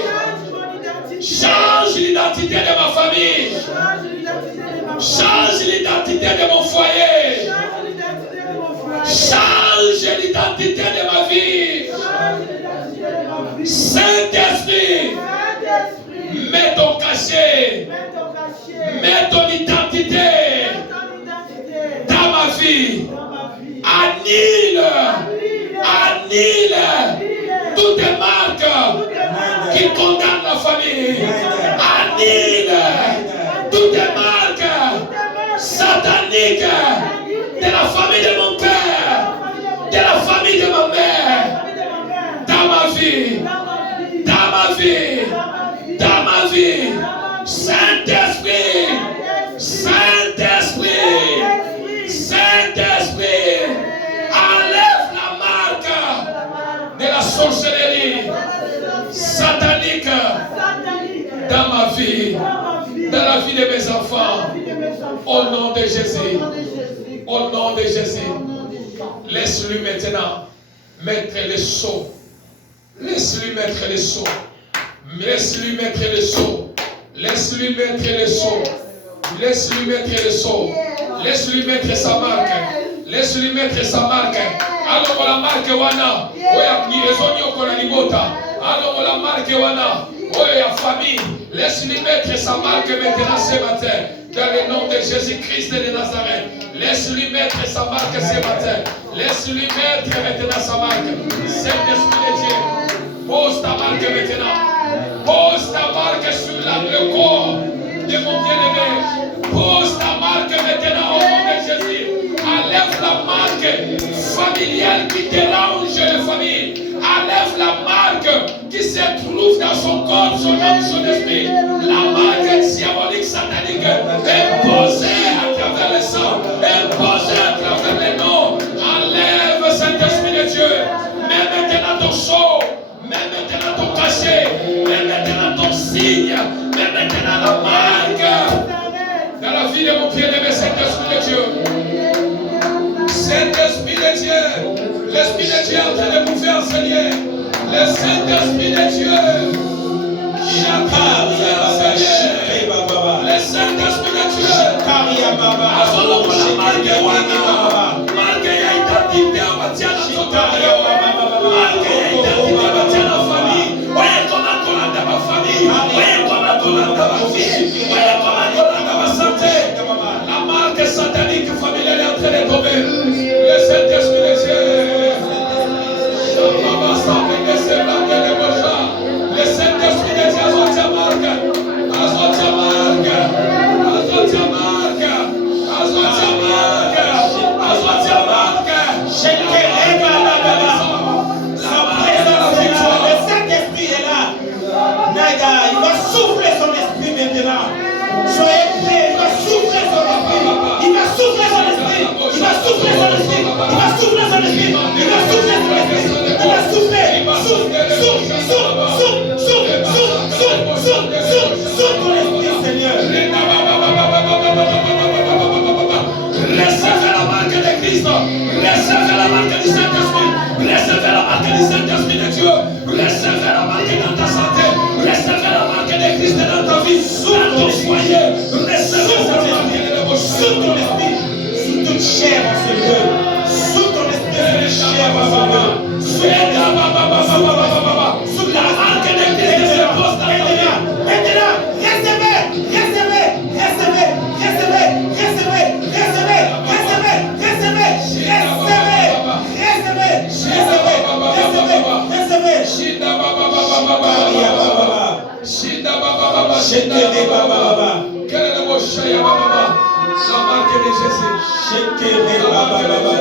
change l'identité de ma famille, change l'identité de mon foyer, change l'identité de ma vie. Saint-Esprit, mets ton cachet, mets ton identité dans ma vie. Annule toutes les marques qui condamnent la famille. Annule toutes les marques sataniques de la famille de mon père, de la famille de ma mère, dans ma vie, dans ma vie, dans ma vie. Saint-Esprit, Saint-Esprit, Saint-Esprit, enlève la marque de la sorcellerie satanique dans ma vie, dans la vie de mes enfants. Au nom de Jésus, au nom de Jésus, laisse-lui maintenant mettre les sceaux. Laisse-lui mettre les sceaux. Laisse-lui mettre les sceaux. Laisse-lui mettre les sceaux. Laisse-lui mettre les sceaux. Laisse-lui mettre sa marque. Laisse-lui mettre sa marque. Alors la marque wana. Oya ni okona libota. Alors la marque wana. Oya famille. Laisse-lui mettre sa marque maintenant ce matin. Dans le nom de Jésus-Christ de Nazareth. Laisse-lui mettre sa marque ce matin. Laisse-lui mettre maintenant sa marque. Saint-Esprit de Dieu. Pose ta marque maintenant. Pose ta marque sur le corps de mon bien-aimé. Pose ta marque maintenant au nom de Jésus. Enlève la marque familiale qui dérange les familles. Enlève la marque qui se trouve dans son corps, son âme, son esprit. La marque diabolique, satanique, imposée à travers le sang, imposée à travers les noms. Enlève cette signe, mais maintenant la marque dans la vie de mon bien-aimé Saint-Esprit de Dieu. Saint-Esprit de Dieu, l'Esprit de Dieu est en train de vous faire enseigner. Le Saint-Esprit de Dieu, le Saint-Esprit de Dieu, la marque satanique familiale est en train de tomber. Le Saint-Esprit de Dieu, le Saint-Esprit de Dieu, il va souffler son esprit maintenant. Soyez prêts, il va souffler son esprit. Il va souffler son esprit. Il va souffler son esprit. Il va souffler son esprit. Il va souffler son esprit. Il va souffler. Souffle ton esprit, Seigneur. Recevez la marque de Christ. Recevez la marque du Saint-Esprit. Recevez la marque du Saint-Esprit de Dieu. Recevez la marque dans ta santé. Recevez la marque de Christ dans ta vie. Dans ton foyer. Recevez la marque de l'Esprit. Sous ton esprit. Sous toute chair en ce lieu. Sous ton esprit, sous chair en ce lieu. Sous la marque de Christ se pose dans ta vie. Maintenant, recevez. Quel est le mot Shaya Baba? La marque de Jésus. La marque de Jésus.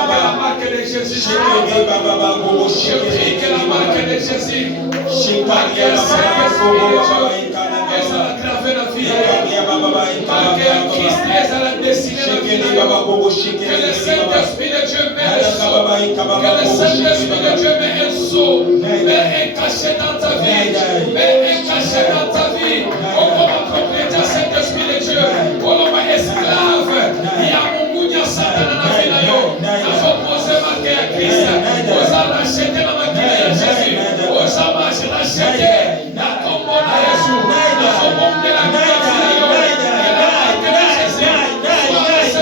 La marque de Christ. La marque de Jésus. Je prie que la marque de Jésus. Marquez le Saint-Esprit de Dieu. Et ça la gravé la vie. Marquez un Christ et ça la dessiné la vie. Que le Saint-Esprit de Dieu met un saut. Que le Saint-Esprit de Dieu met un saut. Met un cachet dans ta vie. Met un cachet dans ta vie. Oh, comme propriétaire Saint-Esprit de Dieu. Oh, comme esclave. Il y a mon mounia Satan.